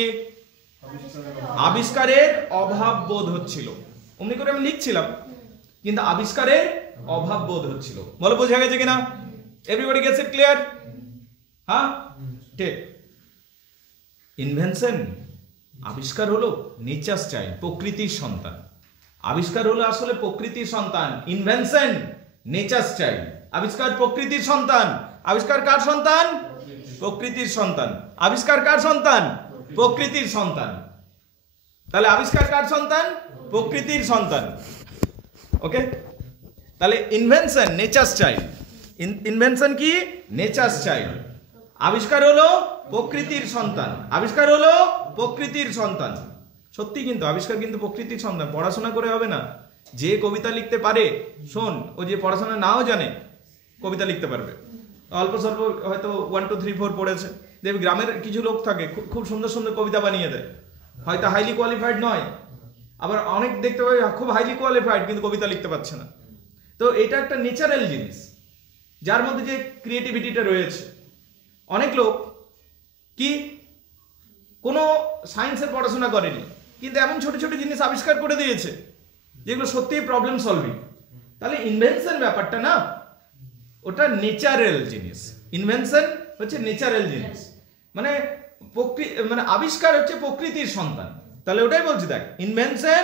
আবিষ্কারের অভাব বোধ হচ্ছিল। অমনি করে আমি লিখছিলাম কিন্তু আবিষ্কারের অভাব বোধ হচ্ছিল। বলো বোঝা গেছে কিনা? Everybody gets it clear? হ্যাঁ, ঠিক। ইনভেনশন, আবিষ্কার হলো নেচার চাইল্ড, প্রকৃতির সন্তান। আবিষ্কার হলো আসলে প্রকৃতির সন্তান। ইনভেনশন নেচার চাইল্ড, আবিষ্কার প্রকৃতির সন্তান। আবিষ্কার কার সন্তান? প্রকৃতির সন্তান। আবিষ্কার কার সন্তান? প্রকৃতির সন্তান। তাহলে আবিষ্কার কার সন্তান? প্রকৃতির সন্তান। ওকে, তাহলে ইনভেনশন নেচার চাইল্ড, ইনভেনশন কি? Nature child. আবিষ্কার হলো প্রকৃতির সন্তান, আবিষ্কার হলো প্রকৃতির সন্তান। সত্যি কিন্তু আবিষ্কার কিন্তু প্রকৃতির সন্তান। পড়াশোনা করে হবে না, যে কবিতা লিখতে পারে, শোন, ও যে পড়াশোনা নাও জানে কবিতা লিখতে পারবে। অল্প স্বল্প হয়তো 1 2 3 4 পড়েছে, দেখবি গ্রামের কিছু লোক থাকে খুব সুন্দর সুন্দর কবিতা বানিয়ে দেয়। হয়তো হাইলি কোয়ালিফাইড নয়, আবার অনেক দেখতে পাবে খুব হাইলি কোয়ালিফাইড কিন্তু কবিতা লিখতে পারছে না। তো এটা একটা ন্যাচারাল জিনিস যার মধ্যে যে ক্রিয়েটিভিটিটা রয়েছে। অনেক লোক কি কোনো সায়েন্সের পড়াশোনা করেনি কিন্তু এমন ছোট ছোট জিনিস আবিষ্কার করে দিয়েছে যেগুলো সত্যিই প্রবলেম সলভিং। তাহলে ইনভেনশন ব্যাপারটা না, ওটা ন্যাচারাল জিনিস। ইনভেনশন হচ্ছে ন্যাচারাল জিনিস, মানে মানে আবিষ্কার হচ্ছে প্রকৃতির সন্তান। তাহলে ওটাই বলছি, দেখ ইনভেনশন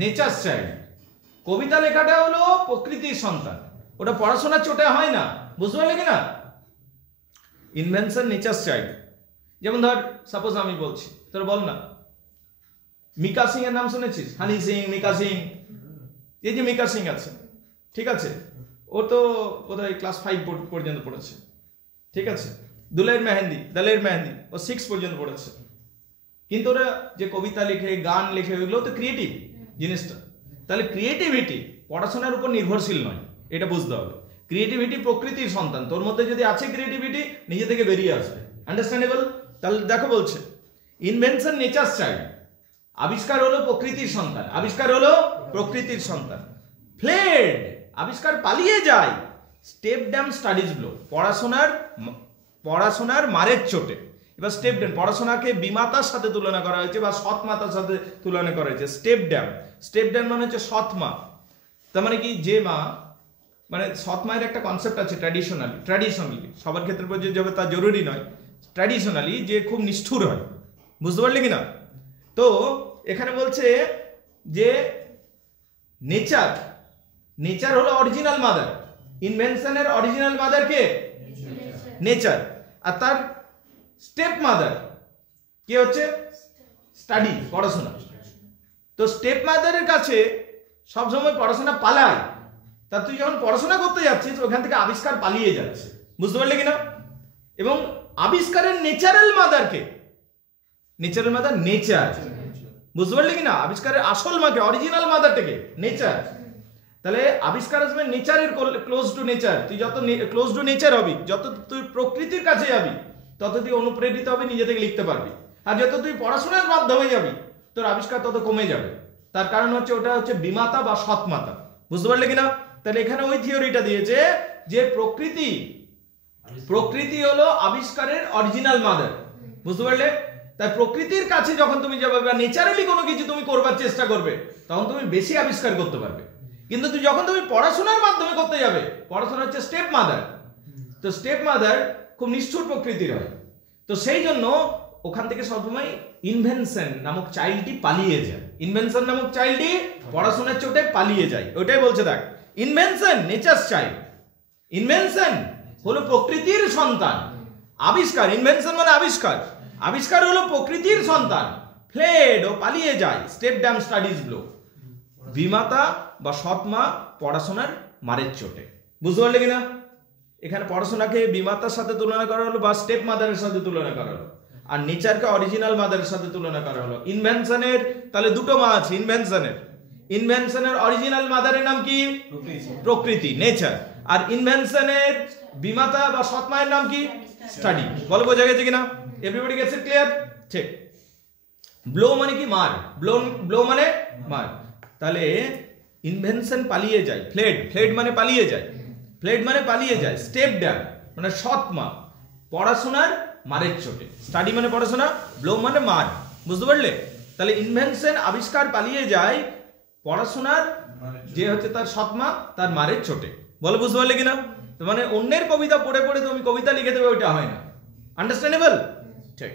নেচার চাইল্ড, কবিতা লেখাটা হলো প্রকৃতির সন্তান, ওটা পড়াশোনার চোটে হয় না, বুঝতে পারলে কিনা? Invention nature child. যেমন ধর সাপোজ আমি বলছি, তোর বল না, মিকা সিং এর নাম শুনেছিস? হানি সিং, মিকা সিং, এই যে মিকা সিং আছে, ঠিক আছে, ও তো বোধহয় ক্লাস 5 পর্যন্ত পড়েছে, ঠিক আছে। দলের মেহেন্দি ও 6 পর্যন্ত পড়েছে। কিন্তু ওরা যে কবিতা লিখে, গান লিখে, ওইগুলো তো ক্রিয়েটিভ জিনিসটা। তাহলে ক্রিয়েটিভিটি পড়াশোনার উপর নির্ভরশীল নয়, এটা বুঝতে হবে। ক্রিয়েটিভিটি প্রকৃতির সন্তান, তোর মধ্যে যদি আছে ক্রিয়েটিভিটি নিজে থেকে বেরিয়ে আসবে, আন্ডারস্ট্যান্ডেবল? তাহলে দেখো বলছে ইনভেনশন নেচার চাইল্ড, আবিষ্কার হলো প্রকৃতির সন্তান, আবিষ্কার হলো প্রকৃতির সন্তান। ফ্লেড, আবিষ্কার পালিয়ে যায়। স্টেপ ড্যাম স্টাডিজ ব্লো, পড়াশোনার মারের চোটে। এবার স্টেপ ড্যাম, পড়াশোনাকে বিমাতার সাথে তুলনা করা হয়েছে বা সৎ মাতার সাথে তুলনা করা হয়েছে। স্টেপ ড্যাম মানে হচ্ছে সৎ মা। তার মানে কি, যে মা, মানে সৎ মায়ের একটা কনসেপ্ট আছে ট্র্যাডিশনালি, সবার ক্ষেত্রে প্রযোজ্য হবে তা জরুরি নয়, ট্র্যাডিশনালি যে খুব নিষ্ঠুর হয়, বুঝতে পারলে কিনা? তো এখানে বলছে যে নেচার হলো অরিজিনাল মাদার, ইনভেনশনের অরিজিনাল মাদার কে? নেচার। আর তার স্টেপ মাদার কে হচ্ছে? স্টাডি, পড়াশোনা। তো স্টেপ মাদারের কাছে সবসময় পড়াশোনা পালায়, তা তুই যখন পড়াশোনা করতে যাচ্ছিস ওখান থেকে আবিষ্কার পালিয়ে যাচ্ছে, বুঝতে পারলে কিনা? এবং আবিষ্কারের ন্যাচারাল মাদারকে, ন্যাচারাল মাদার নেচার, বুঝতে পারলে কিনা? আবিষ্কারের আসল মাকে, অরিজিনাল মাদারটাকে নেচার। তাহলে আবিষ্কার আসবে নেচারের ক্লোজ টু নেচার। তুই যত ক্লোজ টু নেচার হবি, যত তুই প্রকৃতির কাছে যাবি, তত তুই অনুপ্রেরিত হবে, নিজে থেকে লিখতে পারবি। আর যত তুই পড়াশোনার মাধ্যমে যাবি, তোর আবিষ্কার তত কমে যাবে। তার কারণ হচ্ছে ওটা হচ্ছে বিমাতা বা সৎ মাতা, বুঝতে পারলে কিনা? তাহলে এখানে ওই থিওরিটা দিয়েছে যে প্রকৃতি হলো আবিষ্কারের অরিজিনাল মাদার, বুঝতে পারলে? তাই প্রকৃতির কাছে যখন তুমি যাবে বা নেচারালি কোনো কিছু তুমি করবার চেষ্টা করবে, তখন তুমি বেশি আবিষ্কার করতে পারবে। কিন্তু যখন তুমি পড়াশোনার মাধ্যমে করতে যাবে, পড়াশোনা হচ্ছে স্টেপ মাদার, তো স্টেপ মাদার খুব নিষ্ঠুর প্রকৃতির হয়। তো সেই জন্য ওখান থেকে সবসময় ইনভেনশন নামক চাইল্ডটি পালিয়ে যায়, ইনভেনশন নামক চাইল্ডটি পড়াশোনার চোটে পালিয়ে যায়। ওইটাই বলছে, দেখ ইনভেনশন নেচার চাইল্ড, ইনভেনশন হলো প্রকৃতির সন্তান, আবিষ্কার, ইনভেনশন মানে আবিষ্কার হলো প্রকৃতির সন্তান। ফ্লেড, ও পালিয়ে যায়। স্টেপ ড্যাম স্টাডিজ ব্লো, বিমাতা বা সৎমা পড়াশোনার মারের চোটে, বুঝতে পারলে কিনা? এখানে পড়াশোনাকে বিমাতার সাথে তুলনা করা হলো বা স্টেপ মাদারের সাথে তুলনা করা হলো, আর নেচারকে অরিজিনাল মাদারের সাথে তুলনা করা হলো। ইনভেনশনের তাহলে দুটো মা আছে, ইনভেনশনের অরিজিনাল মাদারের নাম কি? প্রকৃতি, নেচার। আর ইনভেনশনের বিমাতা বা সৎ মায়ের নাম কি? স্টাডি। বলো বোঝা গেছে কিনা? Everybody gets it clear? ঠিক। ব্লো মানে কি? মার। ব্লো মানে মার। তাহলে ইনভেনশন পালিয়ে যায়, ফ্লেড মানে পালিয়ে যায়, স্টেপ ড্যাম মানে সৎ মা পড়াশোনার মারের চোটে, স্টাডি মানে পড়াশোনা, ব্লো মানে মার, বুঝতে পারলে? তাহলে ইনভেনশন আবিষ্কার পালিয়ে যায় পড়াশোনার যে হচ্ছে তার সৎ মা, তার মারের চোটে। বলো বুঝতে পারলে কিনা? মানে অন্যের কবিতা পড়ে পড়ে তুমি কবিতা লিখে দেবে, ওইটা হয় না, আন্ডারস্ট্যান্ডেবল? ঠিক।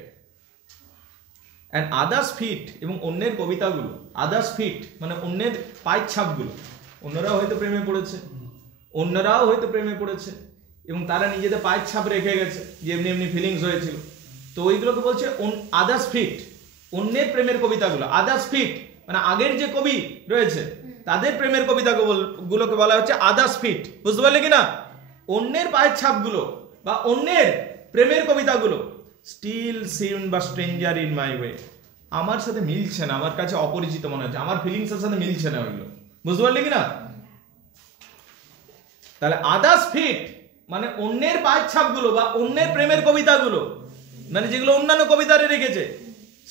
অ্যান্ড আদার্স ফিট, এবং অন্যের কবিতাগুলো, আদার্স ফিট মানে অন্যের পায়ের ছাপগুলো, অন্যরাও হয়তো প্রেমে পড়েছে এবং তারা নিজেদের পায়ের ছাপ রেখে গেছে, যে এমনি এমনি ফিলিংস হয়েছিল। তো ওইগুলোকে বলছে আদার্স ফিট, অন্যের প্রেমের কবিতাগুলো। আদার্স ফিট মানে আগের যে কবি রয়েছে তাদের প্রেমের কবিতাগুলোকে বলা হচ্ছে আদার্স ফিট, বুঝতে পারলে কিনা? অন্যের পায়ের ছাপগুলো বা অন্যের প্রেমের কবিতাগুলো। স্টিল সিন বা স্ট্রেঞ্জার ইন মাই ওয়ে, আমার সাথে মিলছে না, আমার কাছে অপরিচিত মনে হচ্ছে, আমার ফিলিংসের সাথে মিলছে না ওইগুলো, বুঝতে পারলে কিনা? তাহলে আদার্স ফিট মানে অন্যের পায়ের ছাপগুলো বা অন্যের প্রেমের কবিতাগুলো, মানে যেগুলো অন্যান্য কবিতারে রেখেছে,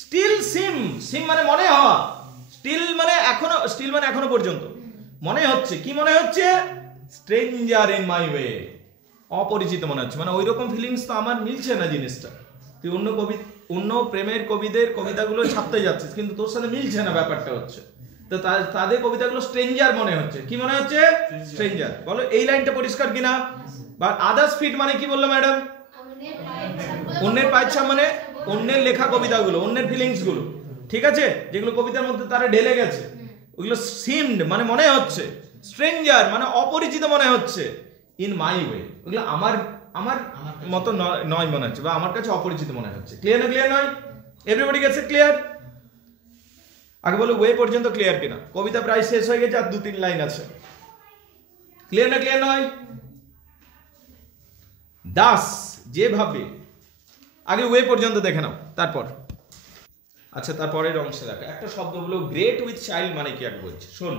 স্টিল সিম, সিম মানে মনে হওয়া, স্টিল মানে এখনো পর্যন্ত মনে হচ্ছে, কি মনে হচ্ছে? স্ট্রেঞ্জার ইন মাই ওয়ে, অপরিচিত মনে হচ্ছে, মানে ওইরকম ফিলিংস তো আমার মিলছে না জিনিসটা। তুই অন্য প্রেমের কবিদের কবিতাগুলো ছাপতে যাচ্ছিস, কিন্তু তোর সাথে মিলছে না ব্যাপারটা হচ্ছে। তো তাদের কবিতাগুলো স্ট্রেঞ্জার মনে হচ্ছে। কি মনে হচ্ছে? স্ট্রেঞ্জার। বলো এই লাইনটা পরিষ্কার কিনা? বা আদার্স ফিট মানে কি বললো ম্যাডাম? অন্যের পায়ের ছাপ মানে অন্যের লেখা কবিতাগুলো, অন্যের ফিলিংস গুলো, ঠিক আছে, যেগুলো কবিতার মধ্যে তারা ঢেলে গেছে, ওগুলো সিমড মানে মনে হচ্ছে, স্ট্রেঞ্জার মানে অপরিচিত মনে হচ্ছে, ইন মাই ওয়ে ওগুলো আমার মতো নয় মনে হচ্ছে, বা আমার কাছে অপরিচিত মনে হচ্ছে। ক্লিয়ার না? ক্লিয়ার নয়? Everybody gets it clear? আগে বলো ওয়ে পর্যন্ত ক্লিয়ার কিনা? কবিতা প্রায় শেষ হয়ে গেছে, আর 2-3 লাইন আছে। ক্লিয়ার না? ক্লিয়ার নয়? দাস যেভাবে, আগে ওয়ে পর্যন্ত দেখে নাও, তারপর আচ্ছা তারপরের অংশে দেখো একটা শব্দ হলো গ্রেট উইথ চাইল্ড মানে কি আগে বলছে শোন।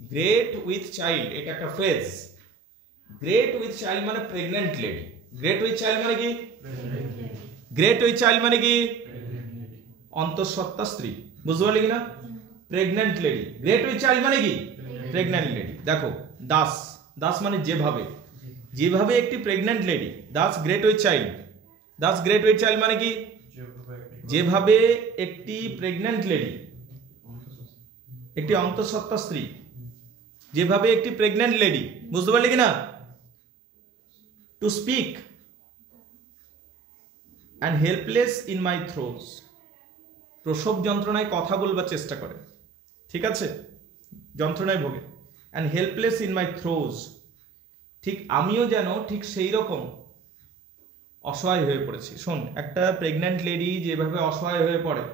গ্রেট উইথ চাইল্ড এটা একটা ফ্রেজ। গ্রেট উইথ চাইল্ড মানে pregnant lady. Great with child মানে কি? গ্রেট উইথ চাইল্ড মানে কি? অন্তঃসত্ত্বা স্ত্রী। বুঝতে পারলি কিনা? Pregnant lady. Great with child মানে কি? Pregnant lady. দেখো দাস, দাস মানে যেভাবে, যেভাবে একটি pregnant lady, Das great with child. Das great with child মানে কি? যেভাবে একটি প্রেগন্যান্ট লেডি, একটি অন্তঃসত্ত্বা স্ত্রী, যেভাবে একটি প্রেগন্যান্ট লেডি, বুঝতে পারলি কিনা? To speak and helpless in my throws, প্রসব যন্ত্রণায় কথা বলবার চেষ্টা করে, ঠিক আছে, যন্ত্রণায় ভোগে। And helpless in my throws, ঠিক আমিও যেন ঠিক সেই রকম অসহায় হয়ে পড়েছি। শোন, একটা প্রেগন্যান্ট লেডি যেভাবে অসহায় হয়ে পড়ে,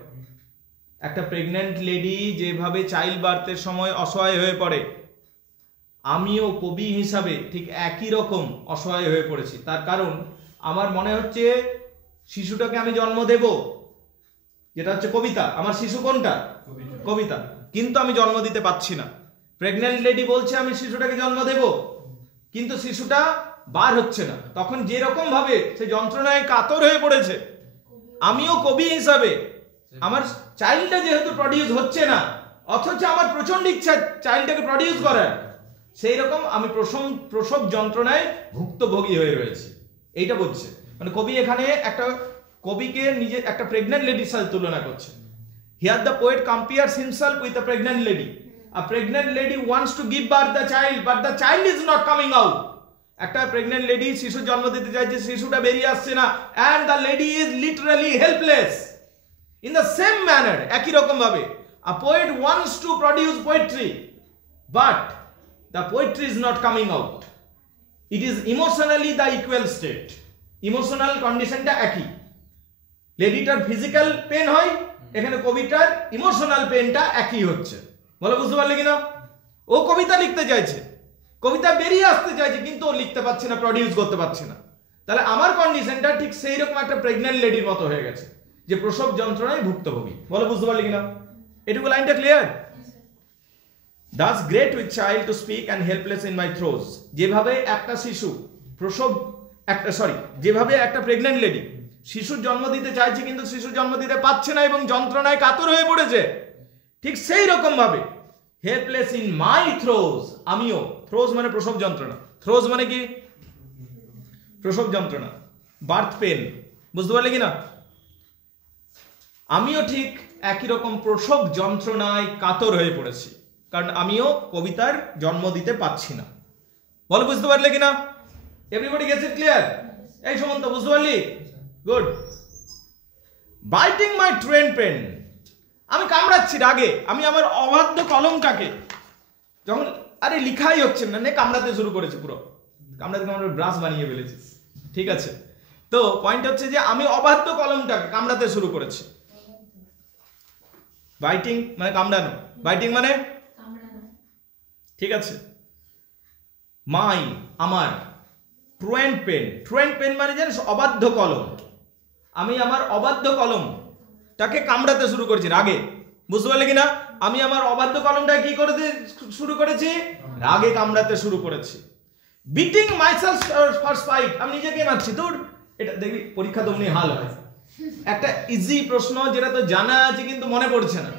একটা প্রেগন্যান্ট লেডি যেভাবে চাইল্ড বার্থের সময় অসহায় হয়ে পড়ে, আমিও কবি হিসাবে ঠিক একই রকম অসহায় হয়ে পড়েছি। তার কারণ আমার মনে হচ্ছে শিশুটাকে আমি জন্ম দেব, যেটা হচ্ছে কবিতা। আমার শিশু কোনটা? কবিতা। কিন্তু আমি জন্ম দিতে পারছি না। প্রেগন্যান্ট লেডি বলছে আমি শিশুটাকে জন্ম দেব, কিন্তু শিশুটা বার হচ্ছে না। তখন যেরকম ভাবে সে যন্ত্রণায় কাতর হয়ে পড়েছে, আমিও কবি হিসাবে আমার চাইল্ডটা যেহেতু প্রডিউস হচ্ছে না, অথচ আমার প্রচন্ড ইচ্ছা চাইল্ডটাকে প্রডিউস করার, সেই রকম আমি প্রসব যন্ত্রণায় ভুক্তভোগী হয়ে রয়েছে। এইটা বলছে। মানে কবি এখানে একটা কবিকে নিজে একটা প্রেগন্যান্ট লেডির সাথে তুলনা করছে। Here the poet compares himself with a pregnant lady. A pregnant lady wants to give birth the child, but the child is not coming out. একটা প্রেগন্যান্ট লেডি শিশু জন্ম দিতে চাইছে, শিশুটা বেরিয়ে আসছে না, and the lady is literally helpless. In the same manner, একই রকম ভাবে, a poet wants to produce poetry, but the poetry is not coming out. It is emotionally the equal state. Emotional কন্ডিশনটা একই। লেডিটার ফিজিক্যাল পেন হয়, এখানে কবিতার emotional পেনটা একই হচ্ছে। বলো বুঝতে পারলে কিনা? ও কবিতা লিখতে চাইছে, কবিতা বেরিয়ে আসতে চাইছে, কিন্তু ও লিখতে পারছে না, প্রডিউস করতে পারছে না। তাহলে আমার কন্ডিশনটা ঠিক সেই রকম একটা প্রেগন্যান্ট লেডির মতো হয়ে গেছে, যে প্রসব যন্ত্রণায় ভুক্তভোগী। বলো বুঝতে পারলে কিনা? এটুকু লাইনটা clear? Thus great with child to speak and helpless in my throes. যেভাবে একটা শিশু যেভাবে একটা প্রেগন্যান্ট লেডি শিশুর জন্ম দিতে চাইছে, কিন্তু শিশু জন্ম দিতে পারছে না এবং যন্ত্রণায় কাতর হয়ে পড়েছে, ঠিক সেই রকম ভাবে হেল্পলেস ইন মাই থ্রোজ, আমিও, থ্রোজ মানে প্রসব যন্ত্রণা, থ্রোজ মানে কি? প্রসব যন্ত্রণা, বার্থ পেন। বুঝতে পারলে কিনা? আমিও ঠিক একই রকম প্রসব যন্ত্রণায় কাতর হয়ে পড়েছি, কারণ আমিও কবিতার জন্ম দিতে পারছি না। বলো বুঝতে পারলে কিনা? Everybody gets it clear? এই সুমন্ত বুঝতে পারলি? Good. Biting my truant pen, আমি কামড়াচ্ছি রাগে, আমি আমার অবাধ্য কলমটাকে, যখন আরে লিখাই হচ্ছে না, কামড়াতে শুরু করেছে, পুরো কামড়াতে কামড়াতে ব্রাশ বানিয়ে ফেলেছিস, ঠিক আছে? তো পয়েন্ট হচ্ছে যে আমি অবাধ্য কলমটাকে কামড়াতে শুরু করেছি। বাইটিং মানে কামড়ানো, বাইটিং মানে, ঠিক আছে? মাই আমার, ট্রুয়েন্ট পেন, ট্রুয়েন্ট পেন মানে জানিস অবাধ্য কলম। আমি আমার অবাধ্য কলমটাকে কামড়াতে শুরু করেছি রাগে। বুঝতে পারলে কিনা? আমি আমার অবাধ্য কলমটা কি করতে শুরু করেছি? রাগে কামড়াতে শুরু করেছি। বিটিং মাইসেলফ ফর স্পাইট, আমি নিজেকে মারছি। তোর এটা দেখবি পরীক্ষা তেমনি হাল হয়। একটা ইজি প্রশ্ন যেটা তো জানা আছে কিন্তু মনে পড়ছে না,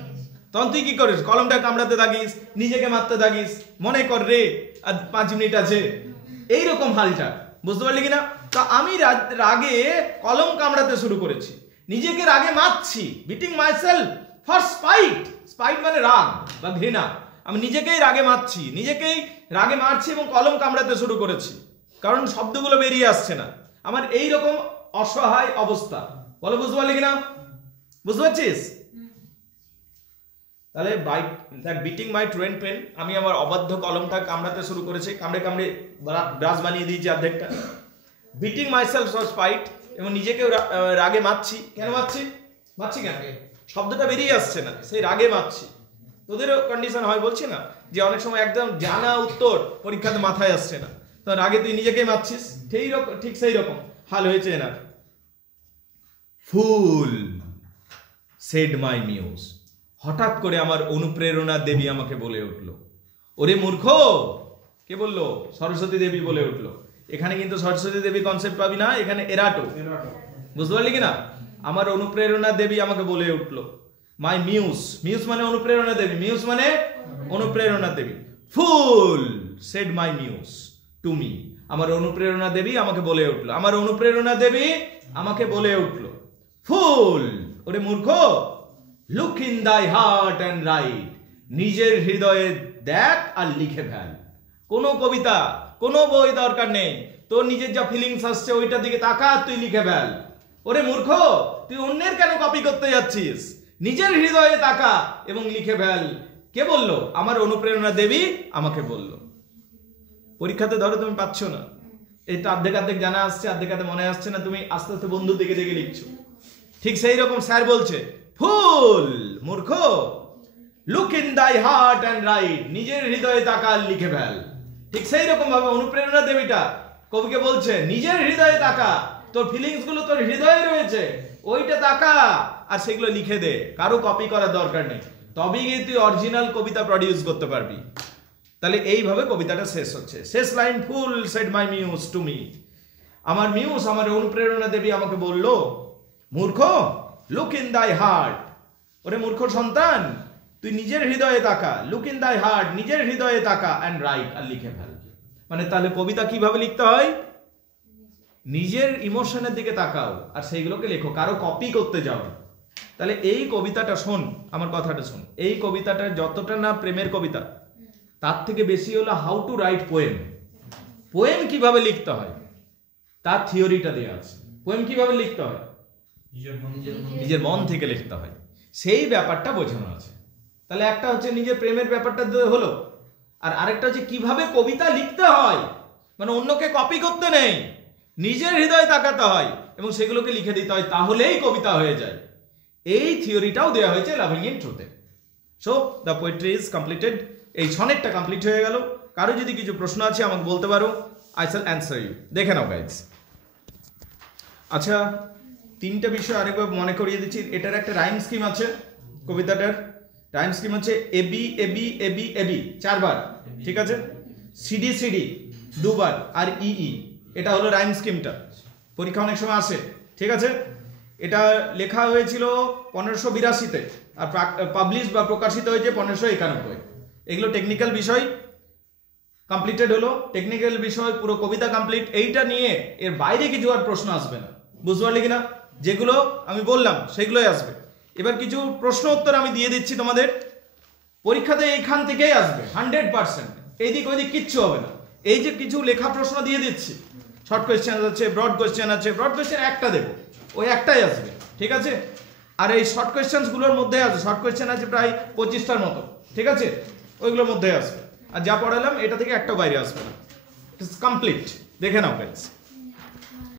তখন তুই কি করিস? কলমটা কামড়াতে থাকিস, নিজেকে মারতে থাকিস, মনে কর রে আর 5 মিনিট আছে, এইরকম হালটা, বুঝতে পারলি কিনা? তো আমি রাগে কলম কামড়াতে শুরু করেছি, নিজেকে রাগে মারছি, beating myself for spite. Spite মানে রাগ বা ঘৃণা। আমি নিজেকেই রাগে মারছি, নিজেকেই রাগে মারছি এবং কলম কামড়াতে শুরু করেছি, কারণ শব্দগুলো বেরিয়ে আসছে না। আমার এই রকম অসহায় অবস্থা, বলো বুঝতে পারলি কিনা? বুঝতে পারছিস? তাহলে বিটিং মাই ট্রেন পেন, আমি আমার অবাধ্য কলমটা কামড়াতে শুরু করেছি, কামড়ে কামড়ে ব্রাশ বানিয়ে দিয়েছি অর্ধেকটা। বিটিং মাইসেলফ ফর স্পাইট, এবং নিজেকে রাগে মারছি। কেন মারছি কেন? শব্দটা বেরিয়ে আসছে না, সেই রাগে মারছি। তোদেরও কন্ডিশন হয়, বলছি না যে অনেক সময় একদম জানা উত্তর পরীক্ষাতে মাথায় আসছে না, তো রাগে তুই নিজেকেই মারছিস। ঠিক সেই রকম হাল হয়েছে এনার। ফুল সেড মাই মিউজ, হঠাৎ করে আমার অনুপ্রেরণা দেবী আমাকে বলে উঠল, ওরে মূর্খ। কে বললো? সরস্বতী দেবী বলে উঠলো। এখানে কিন্তু সরস্বতী দেবী কনসেপ্ট পাবি না, এখানে এরাটো। বুঝতে পারলি কিনা? আমার অনুপ্রেরণা দেবী আমাকে বলে উঠলো, মাই মিউজ। মিউজ মানে অনুপ্রেরণা দেবী, মিউজ মানে অনুপ্রেরণা দেবী। Fool said my muse to me, আমার অনুপ্রেরণা দেবী আমাকে বলে উঠলো, আমার অনুপ্রেরণা দেবী আমাকে বলে উঠলো, ফুল, ওরে মূর্খ, লুক ইন দাই হার্ট অ্যান্ড রাইট, নিজের হৃদয়ে দেখ আর লিখে ফেল। কোনো কবিতা, কোনো বই দরকার নেই, তোর নিজের যা ফিলিংস আসছে ওইটার দিকে তাকা, তুই লিখে ফেল। ওরে মূর্খ, তুই অন্যের কেন কপি করতে যাচ্ছিস? নিজের হৃদয়ে তাকা এবং লিখে ফেল। কে বললো? আমার অনুপ্রেরণা দেবী আমাকে বললো। পরীক্ষাতে ধরো তুমি পাচ্ছ না, এটা অর্ধেক জানা আসছে, অর্ধেক মনে আসছে না, তুমি আস্তে আস্তে বন্ধুর দিকে দেখে লিখছো। ঠিক সেই রকম স্যার বলছে, ফুল, মূর্খ, লুক ইন দাই হার্ট অ্যান্ড রাইট, নিজের হৃদয়ে তাকা আর লিখে ফেল। ঠিক সেই রকম ভাবে অনুপ্রেরণা দেবীটা কবিকে বলছে, নিজের হৃদয়ে তাকা, তোর ফিলিংস গুলো তোর হৃদয়ে রয়েছে, ওইটা তাকা আর সেগুলো লিখে দে, কারো কপি করার দরকার নেই, তবেই গিয়ে তুই অরিজিনাল কবিতা প্রডিউস করতে পারবি। তাহলে এইভাবে কবিতাটা শেষ হচ্ছে। শেষ line, full said my muse to me, আমার মিউজ, আমার অনুপ্রেরণা দেবী আমাকে বলল, মূর্খ, লুক ইন দাই হার্ট, ওরে মূর্খ সন্তান, তুই নিজের হৃদয়ে তাকা, লুক ইন দাই হার্ট, নিজের হৃদয়ে তাকা, অ্যান্ড রাইট, আর লিখে ফেল। মানে তাহলে কবিতা কিভাবে লিখতে হয়? নিজের ইমোশনের দিকে তাকাও আর সেইগুলোকে লেখো, কারো কপি করতে যাও। তাহলে এই কবিতাটা শোন, আমার কথাটা শোন, এই কবিতাটা যতটা না প্রেমের কবিতা, তার থেকে বেশি হলো how to right poem. Poem কিভাবে লিখতে হয় তার থিওরিটা দেওয়া আছে। পোয়েম কিভাবে লিখতে হয়? নিজের মন থেকে লিখতে হয়, সেই ব্যাপারটা বোঝানো আছে। তাহলে একটা হচ্ছে নিজের প্রেমের ব্যাপারটা হলো, আর আরেকটা হচ্ছে কিভাবে কবিতা লিখতে হয়, মানে অন্যকে কপি করতে নেই, নিজের হৃদয়ে তাকাতে হয় এবং সেগুলোকে লিখে দিতে হয়, তাহলেই কবিতা হয়ে যায়। এই থিওরিটাও দেওয়া হয়েছে লাভিং ইন ট্রুথে। So the poetry is completed. এই সনেটটা কমপ্লিট হয়ে গেল। কারো যদি কিছু প্রশ্ন আছে আমাকে বলতে পারো, আই শ্যাল অ্যান্সার ইউ। দেখে নাও গাইজ। আচ্ছা, 3টে বিষয় আরেকবার মনে করিয়ে দিচ্ছি। এটার একটা রাইম স্কিম আছে, কবিতাটার রাইম স্কিম হচ্ছে এবি এবি এবি এবি 4 বার, ঠিক আছে, সিডি সিডি 2 বার, আর ই। এটা হলো রাইম স্কিমটা, পরীক্ষা অনেক সময় আসে, ঠিক আছে। এটা লেখা হয়েছিল 1582-তে আর পাবলিশ বা প্রকাশিত হয়েছে 1591। এগুলো টেকনিক্যাল বিষয়, কমপ্লিটেড হলো। টেকনিক্যাল বিষয় পুরো কবিতা কমপ্লিট। এইটা নিয়ে এর বাইরে কিছু আর প্রশ্ন আসবে না, বুঝতে পারলি কিনা? যেগুলো আমি বললাম সেগুলোই আসবে। এবার কিছু প্রশ্ন উত্তর আমি দিয়ে দিচ্ছি তোমাদের, পরীক্ষাতে এইখান থেকেই আসবে 100%, এইদিক ওইদিক কিচ্ছু হবে না। এই যে কিছু লেখা প্রশ্ন দিয়ে দিচ্ছি, শর্ট কোয়েশ্চেন আছে, ব্রড কোয়েশ্চেন আছে, ব্রড কোয়েশ্চেন একটা দেবো, ওই একটাই আসবে, ঠিক আছে। আর এই শর্ট কোয়েশ্চেনগুলোর মধ্যে আছে, শর্ট কোয়েশ্চেন আছে প্রায় 25টার মতো, ঠিক আছে, ওইগুলোর মধ্যে আসবে। আর যা পড়ালাম এটা থেকে একটা বাইরে আসবে না। It's complete. দেখে নাও গাইস।